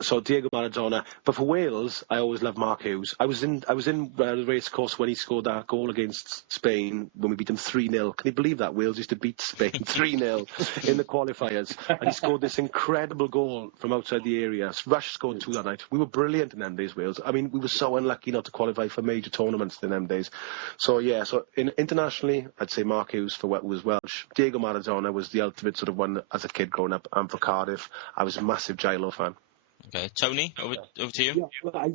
So Diego Maradona. But for Wales, I always loved Mark Hughes. I was in the race course when he scored that goal against Spain when we beat them 3-0. Can you believe that? Wales used to beat Spain 3-0 in the qualifiers. And he scored this incredible goal from outside the area. Rush scored 2 that night. We were brilliant in them days, Wales. I mean, we were so unlucky not to qualify for major tournaments in them days. So internationally, I'd say Mark Hughes for what was Welsh. Diego Maradona was the ultimate sort of one as a kid growing up. And for Cardiff, I was a massive Gilo fan. Okay, Tony, over to you. Yeah, well,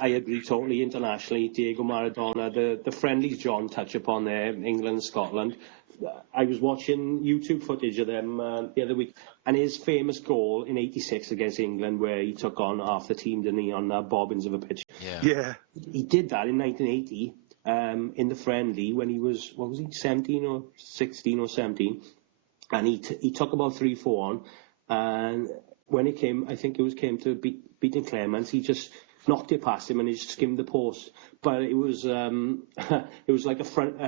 I agree totally. Internationally, Diego Maradona, the friendlies John touched upon there, England, Scotland. I was watching YouTube footage of them the other week, and his famous goal in '86 against England, where he took on half the team, didn't he, on bobbins of a pitch? Yeah. He did that in 1980 in the friendly when he was, 17 or 16 or 17, and he took about 3-4 on, and when it came, I think it came to beating Clements, he just knocked it past him and he just skimmed the post. But it was like a front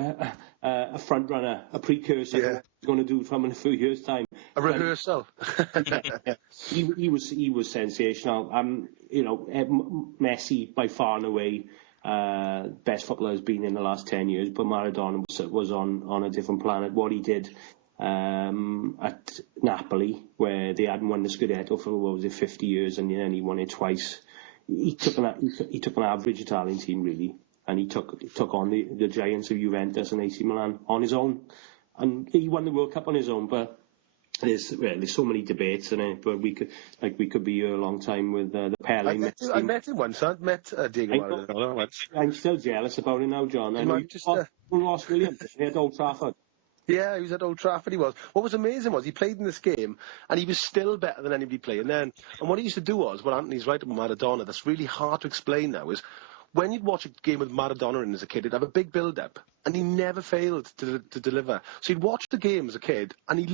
runner, a precursor to what he's going to do from in a few years' time. A rehearsal. He was sensational. You know, Messi by far and away best footballer has been in the last 10 years, but Maradona was on a different planet. What he did at Napoli, where they hadn't won the Scudetto for 50 years, and then he won it twice. He took an average Italian team really, and he took on the giants of Juventus and AC Milan on his own, and he won the World Cup on his own. But there's so many debates in it, but we could be here a long time with the Pele. I met him once. I met Diego Maradona once. I'm still jealous about it now, John. I know Ross Williams at Old Trafford. Yeah, he was at Old Trafford, he was. What was amazing was he played in this game, and he was still better than anybody playing then. And what he used to do was, what Anthony's right about Maradona, that's really hard to explain now, is when you'd watch a game with Maradona in as a kid, he'd have a big build-up, and he never failed to deliver. So he'd watch the game as a kid, and he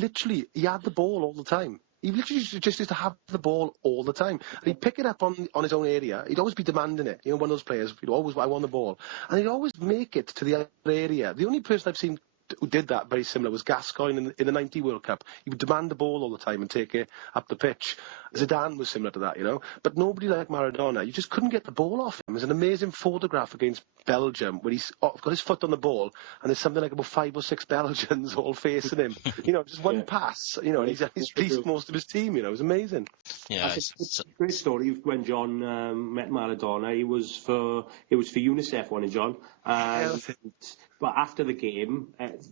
had the ball all the time. He literally just used to have the ball all the time. And he'd pick it up on his own area. He'd always be demanding it. You know, one of those players, I want the ball. And he'd always make it to the other area. The only person I've seen who did that very similar was Gascoigne in the 90 World Cup. He would demand the ball all the time and take it up the pitch. Zidane was similar to that, you know. But nobody like Maradona. You just couldn't get the ball off him. There's an amazing photograph against Belgium where he's got his foot on the ball and there's something like about 5 or 6 Belgians all facing him. You know, just one pass, you know, and he's fleeced most of his team, you know. It was amazing. Yeah, it's a great story. When John met Maradona, it was for UNICEF, wasn't it, John? But after the game,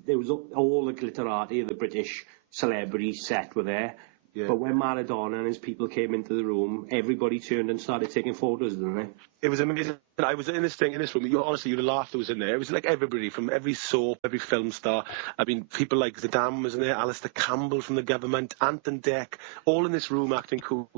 there was all the glitterati of the British celebrity set were there. Yeah. But when Maradona and his people came into the room, everybody turned and started taking photos, didn't they? It was amazing. I was in this room. Honestly, you'd have laughed. I was in there. It was like everybody from every soap, every film star. I mean, people like Zidane was in there, Alistair Campbell from the government, Ant and Dec, all in this room acting cool.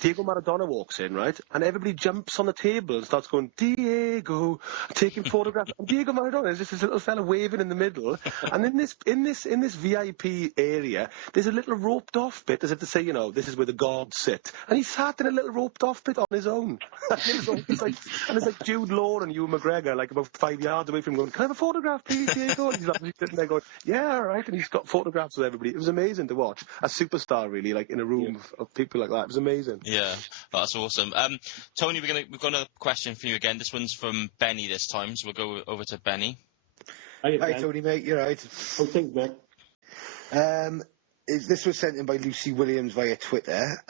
Diego Maradona walks in, right, and everybody jumps on the table and starts going, Diego, taking photographs. And Diego Maradona is just this little fella waving in the middle. And in this VIP area, there's a little roped off bit, as if to say, you know, this is where the gods sit. And he sat in a little roped off bit on his own. And it's like Jude Law and Ewan McGregor, like about 5 yards away from him, going, "Can I have a photograph, please, Diego?" And he's obviously sitting there going, "Yeah, all right." And he's got photographs with everybody. It was amazing to watch a superstar, really, like in a room of people like that. It was amazing. Yeah, that's awesome. Tony, we've got another question for you again. This one's from Benny this time, so we'll go over to Benny. Hi, Tony, mate. You're right. Oh, thank you, mate. This was sent in by Lucy Williams via Twitter.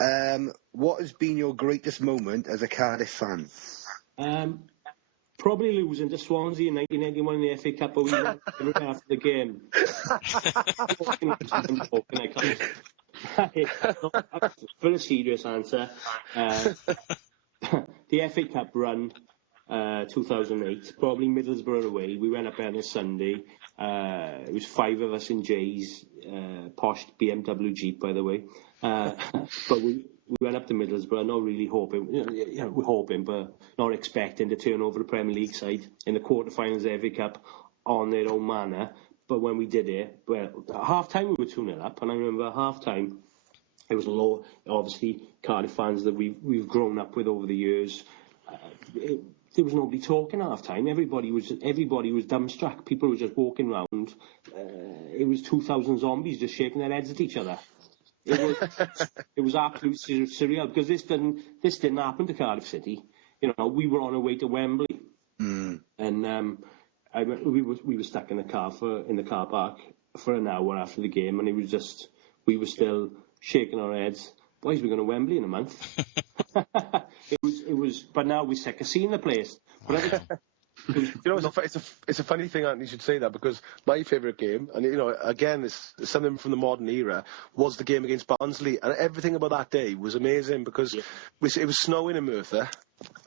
What has been your greatest moment as a Cardiff fan? Probably losing to Swansea in 1991 in the FA Cup, but we won after the game. For a serious answer, the FA Cup run, 2008, probably Middlesbrough away. We went up there on a Sunday. It was 5 of us in Jay's posh BMW Jeep, by the way. But we went up to Middlesbrough, not really hoping, we're hoping, but not expecting to turn over the Premier League side in the quarterfinals of the FA Cup on their own manner. But when we did it, well, at half-time we were 2-0 up, and I remember at half-time, it was low, obviously, Cardiff fans that we've grown up with over the years. There was nobody talking at half-time. Everybody was dumbstruck. People were just walking around. It was 2,000 zombies just shaking their heads at each other. It was absolutely surreal, because this didn't happen to Cardiff City. You know, we were on our way to Wembley, and we were stuck in the car park for an hour after the game, and we were still shaking our heads. Boys, we're going to Wembley in a month. It was, but now we're sick of seeing the place. You know, it's a funny thing, Anthony, you should say that, because my favourite game, and, you know, again, it's something from the modern era, was the game against Barnsley, and everything about that day was amazing, because it was snowing in Merthyr,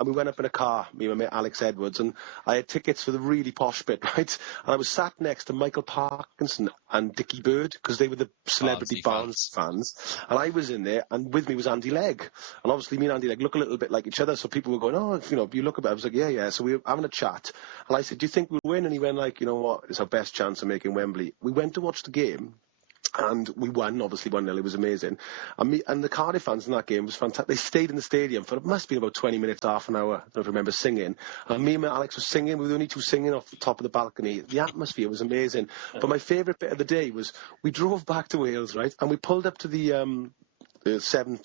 and we went up in a car, me and my mate Alex Edwards, and I had tickets for the really posh bit, right? And I was sat next to Michael Parkinson and Dickie Bird, because they were the celebrity Barnes fans, and I was in there, and with me was Andy Legg, and obviously me and Andy Legg look a little bit like each other, so people were going, "Oh, you know, you look a bit." I was like, yeah, so we were having a chat, and I said, "Do you think we'll win?" And he went like, "You know what, it's our best chance of making Wembley." We went to watch the game, and we won, obviously 1-0, it was amazing. And the Cardiff fans in that game was fantastic. They stayed in the stadium for, it must have been about 20 minutes, half an hour, I don't remember, singing. And me and Alex were singing, we were the only two singing off the top of the balcony. The atmosphere was amazing. But my favourite bit of the day was, we drove back to Wales, right, and we pulled up to the Severn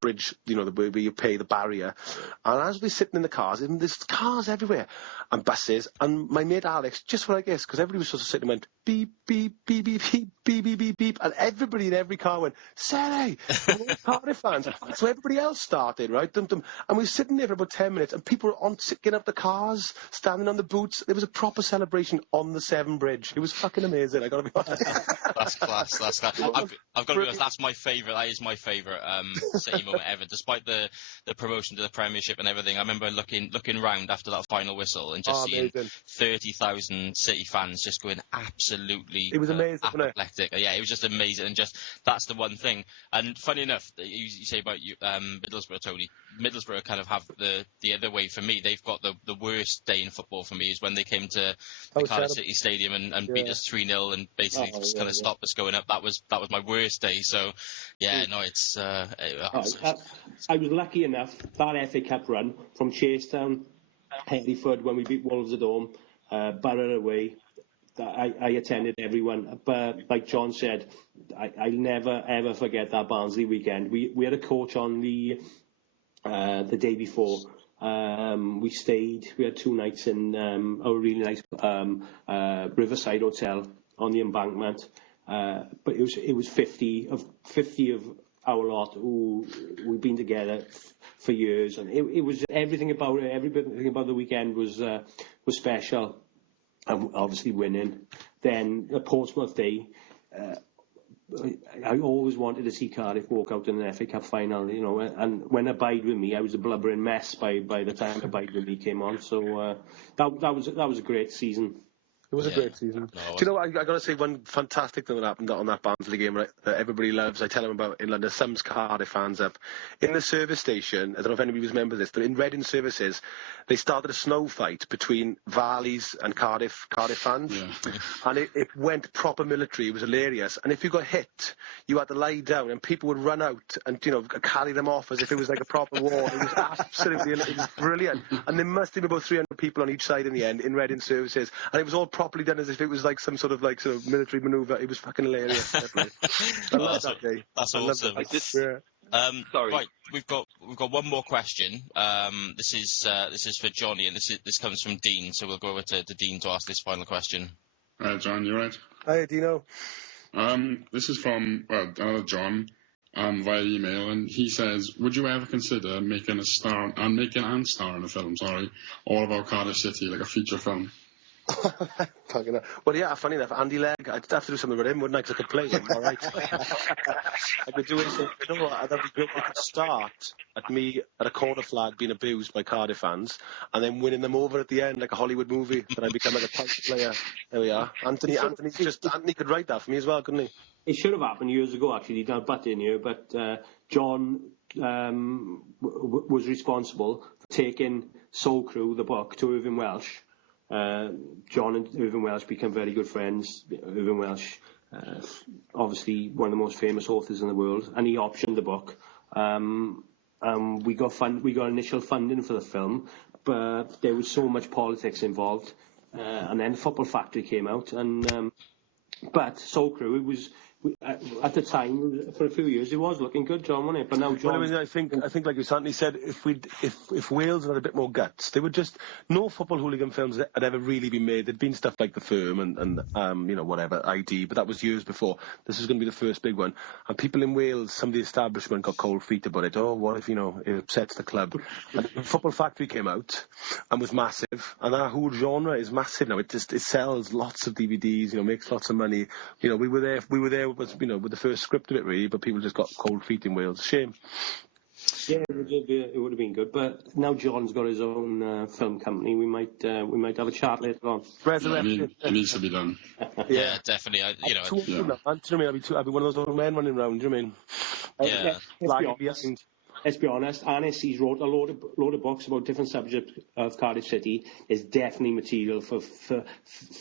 bridge, you know, where you pay the barrier. And as we're sitting in the cars, and there's cars everywhere, and buses, and my mate Alex, just like this, because everybody was sort of sitting and went, beep, beep, beep, beep, beep, beep, beep, beep, beep, and everybody in every car went, "Sally!" And all Cardiff fans. So everybody else started, right? Dum, dum. And we were sitting there for about 10 minutes, and people were getting up the cars, standing on the boots. There was a proper celebration on the Severn Bridge. It was fucking amazing, I gotta be honest. That's class. I've got to be honest, that's my favourite. That is my favourite City moment ever. Despite the promotion to the Premiership and everything, I remember looking round after that final whistle and just seeing 30,000 City fans just going absolutely. It was amazing, apoplectic. Yeah, it was just amazing, and just that's the one thing. And funny enough, you say about Middlesbrough, Tony. Middlesbrough kind of have the other way for me. They've got the worst day in football for me is when they came to the Cardiff City Stadium and beat us 3-0 and basically just kind of stopped us going up. That was my worst day. So yeah, no, it's. I was lucky enough that FA Cup run from Chasetown, Hereford when we beat Wolves at home, Borough away. I attended everyone, but like John said, I never ever forget that Barnsley weekend. We had a coach on the day before. We stayed. We had 2 nights in a really nice Riverside Hotel on the Embankment. But it was 50 of our lot who we've been together for years, and it was everything about it. Everything about the weekend was special. And obviously winning. Then the Portsmouth day, I always wanted to see Cardiff walk out in an FA Cup final, you know. And when Abide With Me, I was a blubbering mess by the time Abide With Me came on. So that was a great season. It was a great season. No, Do you know what? I got to say one fantastic thing that happened on that Barnsley game, right, that everybody loves. I tell them about in London. Some Cardiff fans up in the service station. I don't know if anybody remembers this, but in Reading services, they started a snow fight between Valleys and Cardiff fans, and it went proper military. It was hilarious. And if you got hit, you had to lie down, and people would run out and carry them off as if it was like a proper war. It was absolutely it was brilliant. And there must have been about 300 people on each side in the end in Reading services, and it was all properly done as if it was like some sort of military manoeuvre. It was fucking hilarious. I love that day. That's awesome. Sorry. Right, we've got one more question. This is for Johnny, and this comes from Dean. So we'll go over to Dean to ask this final question. Hi, John. You right? Hi, Dino. This is from another John via email, and he says, "Would you ever consider making and starring in a film? All about Cardiff City, like a feature film?" Well, yeah, funny enough, Andy Legg, I'd have to do something with him, wouldn't I? Because I could play him, all right. I could do anything. You know what? That'd be great. I could start at a corner flag being abused by Cardiff fans, and then winning them over at the end like a Hollywood movie, and I become like a tight player. There we are. Anthony could write that for me as well, couldn't he? It should have happened years ago, actually. Don't butt in here, but John was responsible for taking Soul Crew, the book, to Irving Welsh. John and Irving Welsh became very good friends. Irving Welsh, obviously one of the most famous authors in the world, and he optioned the book. We got initial funding for the film, but there was so much politics involved. And then Football Factory came out, and but Soul Crew, it was. At the time, for a few years, it was looking good, John, wasn't it? But now, John... Well, I mean, I think, like you Sandy said, if Wales had a bit more guts, they would just... No football hooligan films had ever really been made. There'd been stuff like The Firm and whatever, ID, but that was years before. This was going to be the first big one. And people in Wales, some of the establishment got cold feet about it. Oh, what if, it upsets the club? And Football Factory came out and was massive. And that whole genre is massive now. It sells lots of DVDs, makes lots of money. We were there with the first script of it, really, but people just got cold feet in Wales. Shame. Yeah, it would have been good. But now John's got his own film company. We might have a chat later on. It needs to be done. Yeah, definitely. I'd be one of those old men running around. Do you know what I mean? Yeah. Let's be honest, Anis, he's wrote a load of books about different subjects of Cardiff City. There's definitely material for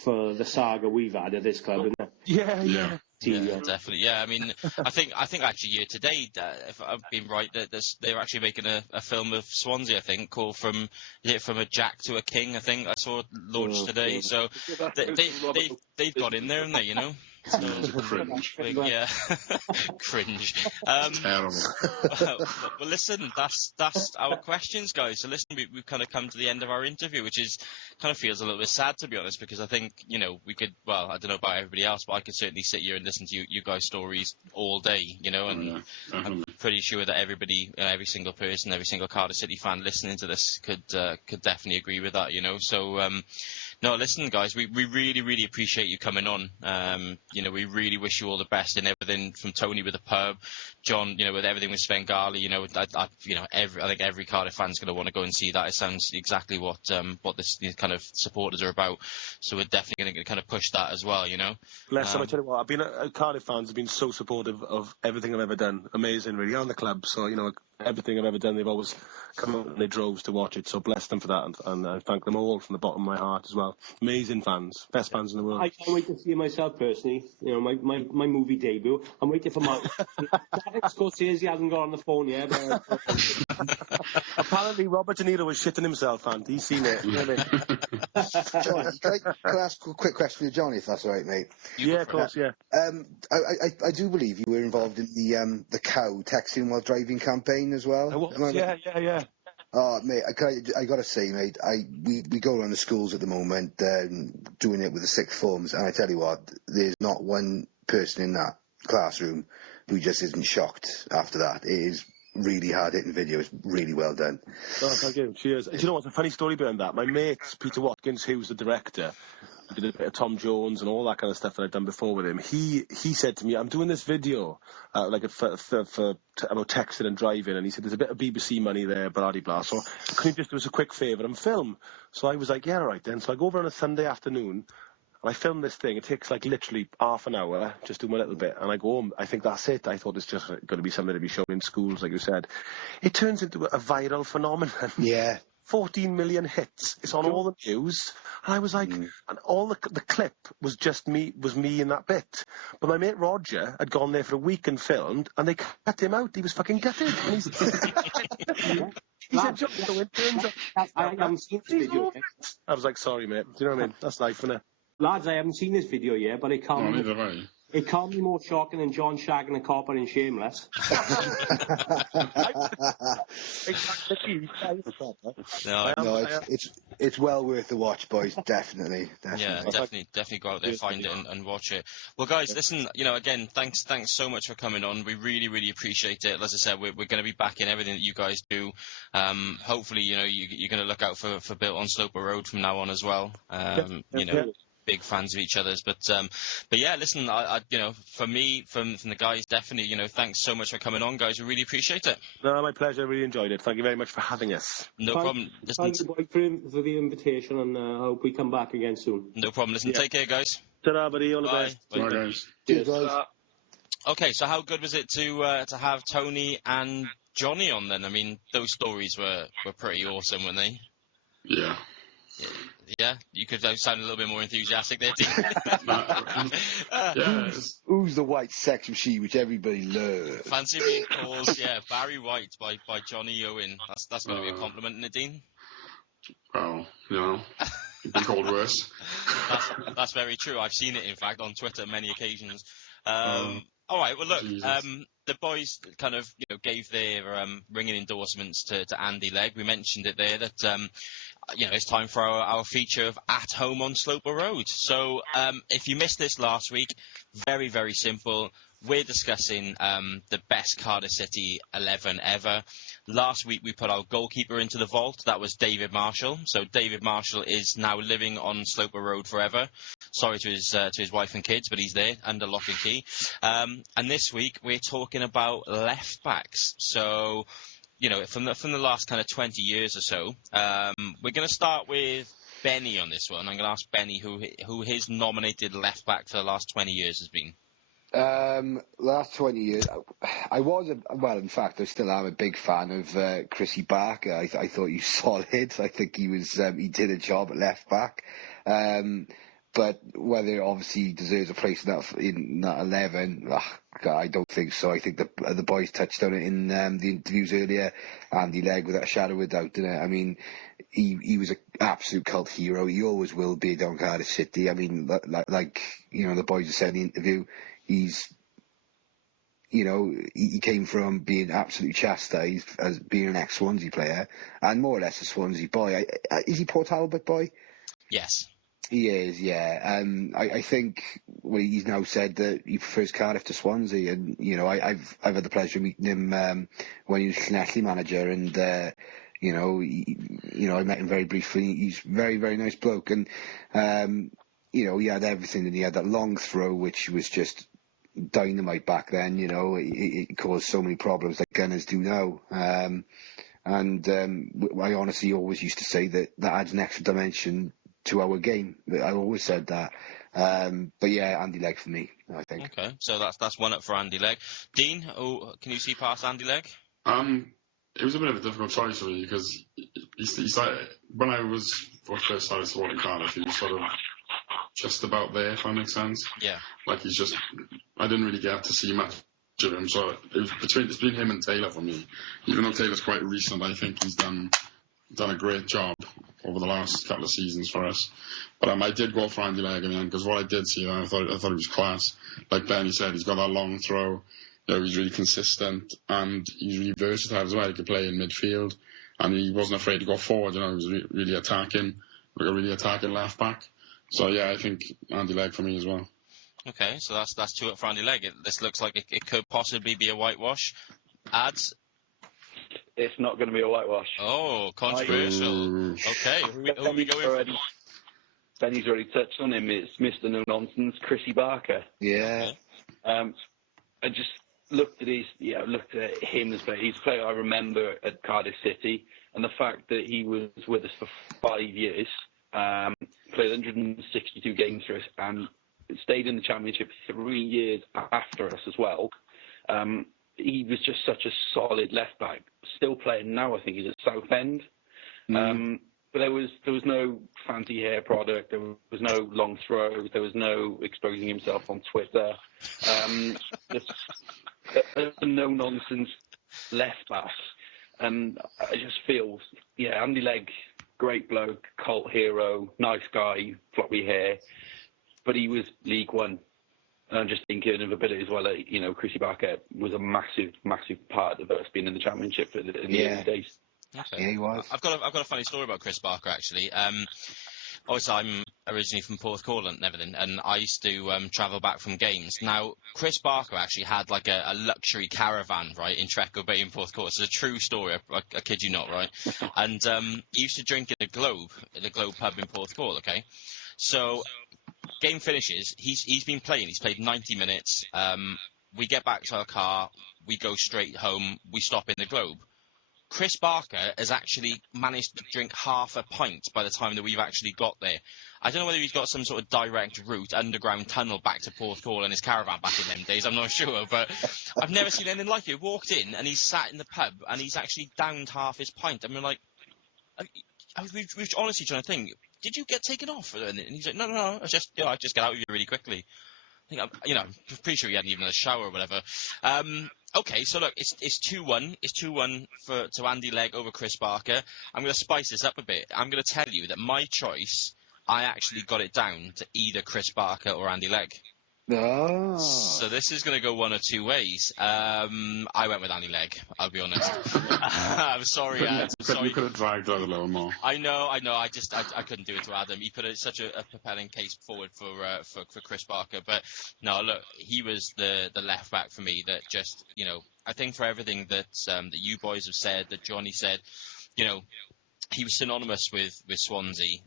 the saga we've had at this club, isn't there? Yeah. Yeah, definitely. Yeah, I mean, I think actually year to date, if I've been right, that they're actually making a film of Swansea, I think, called From a Jack to a King. I think I saw it launched today. So they've got in there, haven't they? So, cringe. Yeah, cringe. Terrible. Well, listen, that's our questions, guys. So listen, we've kind of come to the end of our interview, which kind of feels a little bit sad, to be honest, because I think we could. Well, I don't know about everybody else, but I could certainly sit here and listen to you guys' stories all day, and I'm pretty sure that everybody, every single person, every single Cardiff City fan listening to this could definitely agree with that, So. No, listen, guys, we really, really appreciate you coming on. We really wish you all the best in everything, from Tony with the pub, John, with everything with Svengali. I think every Cardiff fan's going to want to go and see that. It sounds exactly what these kind of supporters are about. So we're definitely going to kind of push that as well, Bless them. I tell you what, Cardiff fans have been so supportive of everything I've ever done. Amazing, really, on the club. So, everything I've ever done, they've always come out in their droves to watch it. So bless them for that, and I thank them all from the bottom of my heart as well. Amazing fans, best fans in the world. I can't wait to see it myself personally. My movie debut. I'm waiting for Martin Scorsese hasn't got on the phone yet. Apparently, Robert De Niro was shitting himself, and he's seen it. John, can I ask a quick question to Johnny, if that's all right, mate? Yeah, of course, yeah. I do believe you were involved in the cow texting while driving campaign as well. Yeah. Oh, mate, I got to say, mate, we go around the schools at the moment doing it with the sixth forms, and I tell you what, there's not one person in that classroom who just isn't shocked after that. It is really hard-hitting video. It's really well done. Oh, thank you. Cheers. Do you know what's a funny story behind that? My mate, Peter Watkins, who's the director, I did a bit of Tom Jones and all that kind of stuff that I'd done before with him. He said to me, I'm doing this video, about texting and driving, and he said, there's a bit of BBC money there, blah, blah, blah. So can you just do us a quick favour and film? So I was like, yeah, all right then. So I go over on a Sunday afternoon, and I film this thing. It takes like literally half an hour, just do my little bit. And I go home. I think that's it. I thought it's just going to be something to be shown in schools, like you said. It turns into a viral phenomenon. Yeah. 14 million hits. It's on all the news. And I was like, and all the clip was just me in that bit. But my mate Roger had gone there for a week and filmed, and they cut him out. He was fucking gutted. And he said, John, it turns out. I haven't seen this video yet. I was like, sorry, mate. Do you know what I mean? That's life, innit? Lads, I haven't seen this video yet, but it can't be more shocking than John shagging a copper in Shameless. No, it's well worth the watch, boys. Definitely. Yeah, definitely go out there, find it, and watch it. Well, guys, listen. Again, thanks so much for coming on. We really, really appreciate it. As I said, we're going to be back in everything that you guys do. Hopefully, you're going to look out for Built on Sloper Road from now on as well. Big fans of each other's, but yeah, listen, I from me, from the guys, definitely, thanks so much for coming on, guys. We really appreciate it. No, my pleasure. I really enjoyed it. Thank you very much for having us. No problem. Thank you, boy, for the invitation, and I hope we come back again soon. No problem. Listen, take care, guys. Ta-ra, buddy. All the best. Bye, guys. Cheers, guys. Okay, so how good was it to have Tony and Johnny on then? I mean, those stories were pretty awesome, weren't they? Yeah. Yeah, you could sound a little bit more enthusiastic there, Dean. Who's the white sex machine which everybody loves? Fancy being called, Barry White by Johnny Owen. That's going to be a compliment, isn't it, Dean? Well, you've been called worse. That's very true. I've seen it, in fact, on Twitter many occasions. All right, well, look, the boys kind of gave their ringing endorsements to Andy Legg. We mentioned it there that it's time for our feature of At Home on Sloper Road. So if you missed this last week, very, very simple. We're discussing the best Cardiff City 11 ever. Last week we put our goalkeeper into the vault. That was David Marshall. So David Marshall is now living on Sloper Road forever. Sorry to his wife and kids, but he's there under lock and key. And this week we're talking about left backs. So from the last kind of 20 years or so, we're going to start with Benny on this one. I'm going to ask Benny who his nominated left back for the last 20 years has been. Last 20 years, in fact, I still am a big fan of Chrissy Barker. I thought he was solid. I think he did a job at left back. But whether obviously he deserves a place in that 11, I don't think so. I think the boys touched on it in the interviews earlier. Andy Legg, without a shadow of a doubt, didn't it? I mean, he was an absolute cult hero. He always will be down Cardiff City. I mean, like the boys have said in the interview, he came from being absolutely chastised as being an ex-Swansea player and more or less a Swansea boy. Is he Port Talbot boy? Yes. He is, yeah. I think he's now said that he prefers Cardiff to Swansea, and I've had the pleasure of meeting him when he was Llanelli manager, and I met him very briefly. He's a very, very nice bloke, and he had everything, and he had that long throw which was just dynamite back then. It caused so many problems like Gunners do now. I honestly always used to say that adds an extra dimension to our game. I always said that. But yeah, Andy Legg for me, I think. Okay, so that's one up for Andy Legg. Dean, can you see past Andy Legg? It was a bit of a difficult choice for me because he started, when I first started supporting Cardiff, he was sort of just about there, if that makes sense. Yeah. Like I didn't really get to see much of him, so it's been him and Taylor for me. Even though Taylor's quite recent, I think he's done a great job over the last couple of seasons for us. But I did go for Andy Legg in the end, because what I did see, I thought he was class. Like Benny said, he's got that long throw. He's really consistent, and he's really versatile as well. He could play in midfield, and he wasn't afraid to go forward. He was really attacking, like a really attacking left back. So yeah, I think Andy Legg for me as well. Okay, so that's two up for Andy Legg. This looks like it could possibly be a whitewash. Ads? It's not going to be a whitewash. Oh, controversial. Okay, who are we going for? Benny's already touched on him. It's Mr. No Nonsense, Chrissy Barker. Yeah. I just looked at him as he's a player I remember at Cardiff City, and the fact that he was with us for 5 years, played 162 games for us, and stayed in the Championship 3 years after us as well. He was just such a solid left back. Still playing now. I think he's at Southend. But there was no fancy hair product. There was no long throws. There was no exposing himself on Twitter. Just a no-nonsense left back. And I just feel, Andy Legg, great bloke, cult hero, nice guy, floppy hair. But he was League One. And I'm just thinking of a bit as well, Chrissy Barker was a massive, massive part of us being in the Championship in the early days. Okay. Yeah, he was. I've got a funny story about Chris Barker, actually. Obviously, I'm originally from Porthcawl and everything, and I used to travel back from games. Now, Chris Barker actually had like a luxury caravan, right, in Treco Bay in Porthcawl. It's a true story, I kid you not, right? And he used to drink at the Globe pub in Porthcawl, okay? So, game finishes, he's been playing, he's played 90 minutes. We get back to our car, we go straight home, we stop in the Globe. Chris Barker has actually managed to drink half a pint by the time that we've actually got there. I don't know whether he's got some sort of direct route, underground tunnel back to Porthcawl in his caravan back in them days, I'm not sure, but I've never seen anything like it. Walked in and he's sat in the pub and he's actually downed half his pint. I mean, like, we were honestly trying to think, did you get taken off? And he's like, no, I just get out of here really quickly. I think I'm pretty sure he hadn't even had a shower or whatever. Okay, so look, it's 2-1. It's 2-1 to Andy Legg over Chris Barker. I'm going to spice this up a bit. I'm going to tell you that my choice, I actually got it down to either Chris Barker or Andy Legg. Oh. So this is going to go one or two ways. I went with Andy Legg, I'll be honest. I'm sorry, Ad. You could have dragged out a little more. I know. I couldn't do it to Adam. He put such a propelling case forward for Chris Barker. But no, look, he was the left back for me that just, I think for everything that you boys have said, that Johnny said, he was synonymous with Swansea.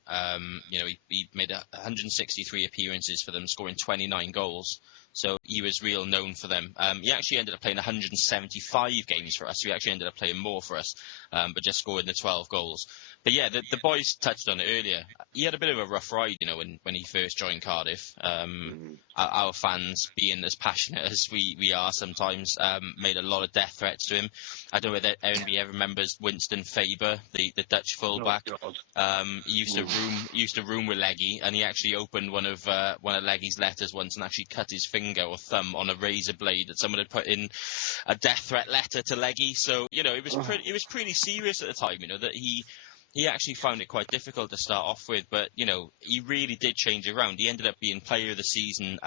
He made 163 appearances for them, scoring 29 goals. So he was real known for them. He actually ended up playing 175 games for us. So he actually ended up playing more for us, but just scored the 12 goals. But yeah, the boys touched on it earlier. He had a bit of a rough ride, when he first joined Cardiff. Our fans, being as passionate as we are sometimes, made a lot of death threats to him. I don't know whether anybody ever remembers Winston Faber, the Dutch fullback. He used to room with Leggy, and he actually opened one of Leggy's letters once and actually cut his finger or thumb on a razor blade that someone had put in a death threat letter to Leggy. So it was pretty serious at the time. That he actually found it quite difficult to start off with, but he really did change it around. He ended up being player of the season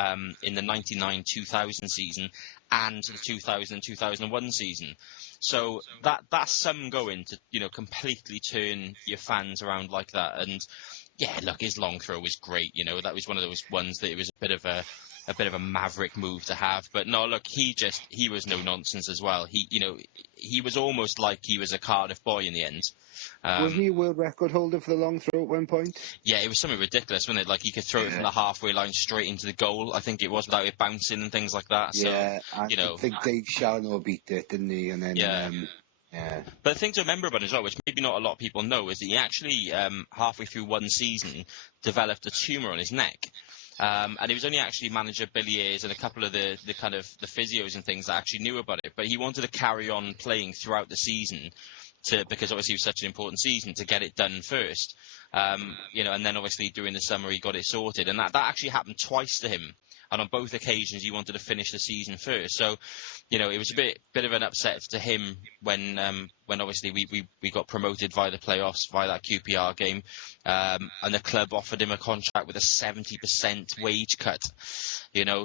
in the 99-2000 season and the 2000-2001 season. So that's some going to completely turn your fans around like that. And yeah, look, his long throw was great. That was one of those ones that it was a bit of a maverick move to have. But no, look, he was no nonsense as well. He was almost like he was a Cardiff boy in the end. Wasn't he a world record holder for the long throw at one point? Yeah, it was something ridiculous, wasn't it? Like he could throw it from the halfway line straight into the goal, I think it was, without it bouncing and things like that. Yeah, so, I think Dave Shalano beat it, didn't he? And then yeah. But the thing to remember about him as well, which maybe not a lot of people know, is that he actually, halfway through one season, developed a tumour on his neck. And it was only actually manager Billy Ayres and a couple of the kind of the physios and things that actually knew about it. But he wanted to carry on playing throughout the season because obviously it was such an important season to get it done first. And then obviously during the summer he got it sorted. And that actually happened twice to him. And on both occasions, he wanted to finish the season first. So, it was a bit of an upset to him when obviously we got promoted via the playoffs, via that QPR game, and the club offered him a contract with a 70% wage cut.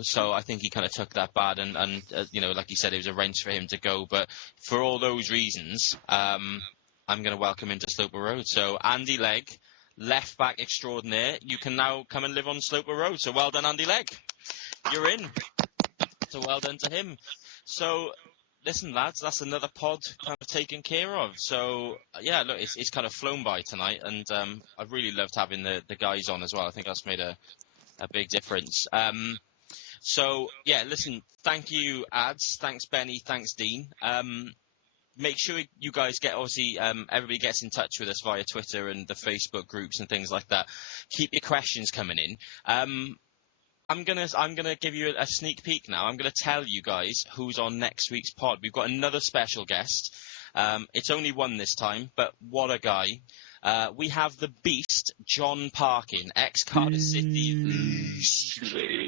So I think he kind of took that bad, and like you said, it was a wrench for him to go. But for all those reasons, I'm going to welcome him to Sloper Road. So Andy Legg, left back extraordinaire, you can now come and live on Sloper Road. So well done, Andy Legg. You're in. So well done to him. So listen, lads, that's another pod kind of taken care of. So, yeah, look, it's kind of flown by tonight, and I've really loved having the guys on as well. I think that's made a big difference. So, yeah, listen, thank you, Ads. Thanks, Benny. Thanks, Dean. Make sure you guys obviously, everybody gets in touch with us via Twitter and the Facebook groups and things like that. Keep your questions coming in. I'm gonna give you a sneak peek now. I'm gonna tell you guys who's on next week's pod. We've got another special guest. It's only one this time, but what a guy. We have the Beast, John Parkin, ex-Cardiff City.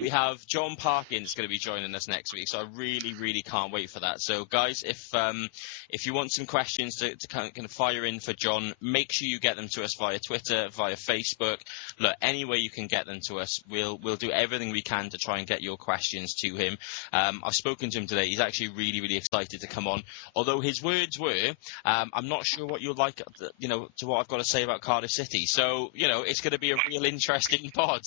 We have John Parkin is going to be joining us next week, so I really, really can't wait for that. So, guys, if you want some questions to kind of fire in for John, make sure you get them to us via Twitter, via Facebook. Look, any way you can get them to us, we'll do everything we can to try and get your questions to him. I've spoken to him today. He's actually really, really excited to come on. Although his words were, I'm not sure what you'll like, to what I've got to say about Cardiff City. So, it's going to be a real interesting pod.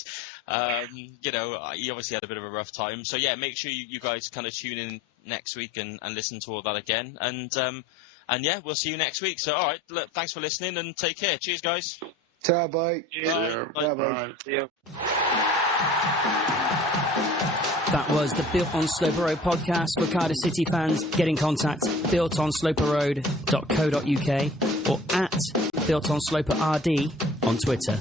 He obviously had a bit of a rough time. So, yeah, make sure you guys kind of tune in next week and listen to all that again. And yeah, we'll see you next week. So, all right, look, thanks for listening and take care. Cheers, guys. Ta, bye. Bye. Bye. Yeah. That was the Built on Sloper Road podcast for Cardiff City fans. Get in contact, builtonsloperroad.co.uk or at builtonsloperrd on Twitter.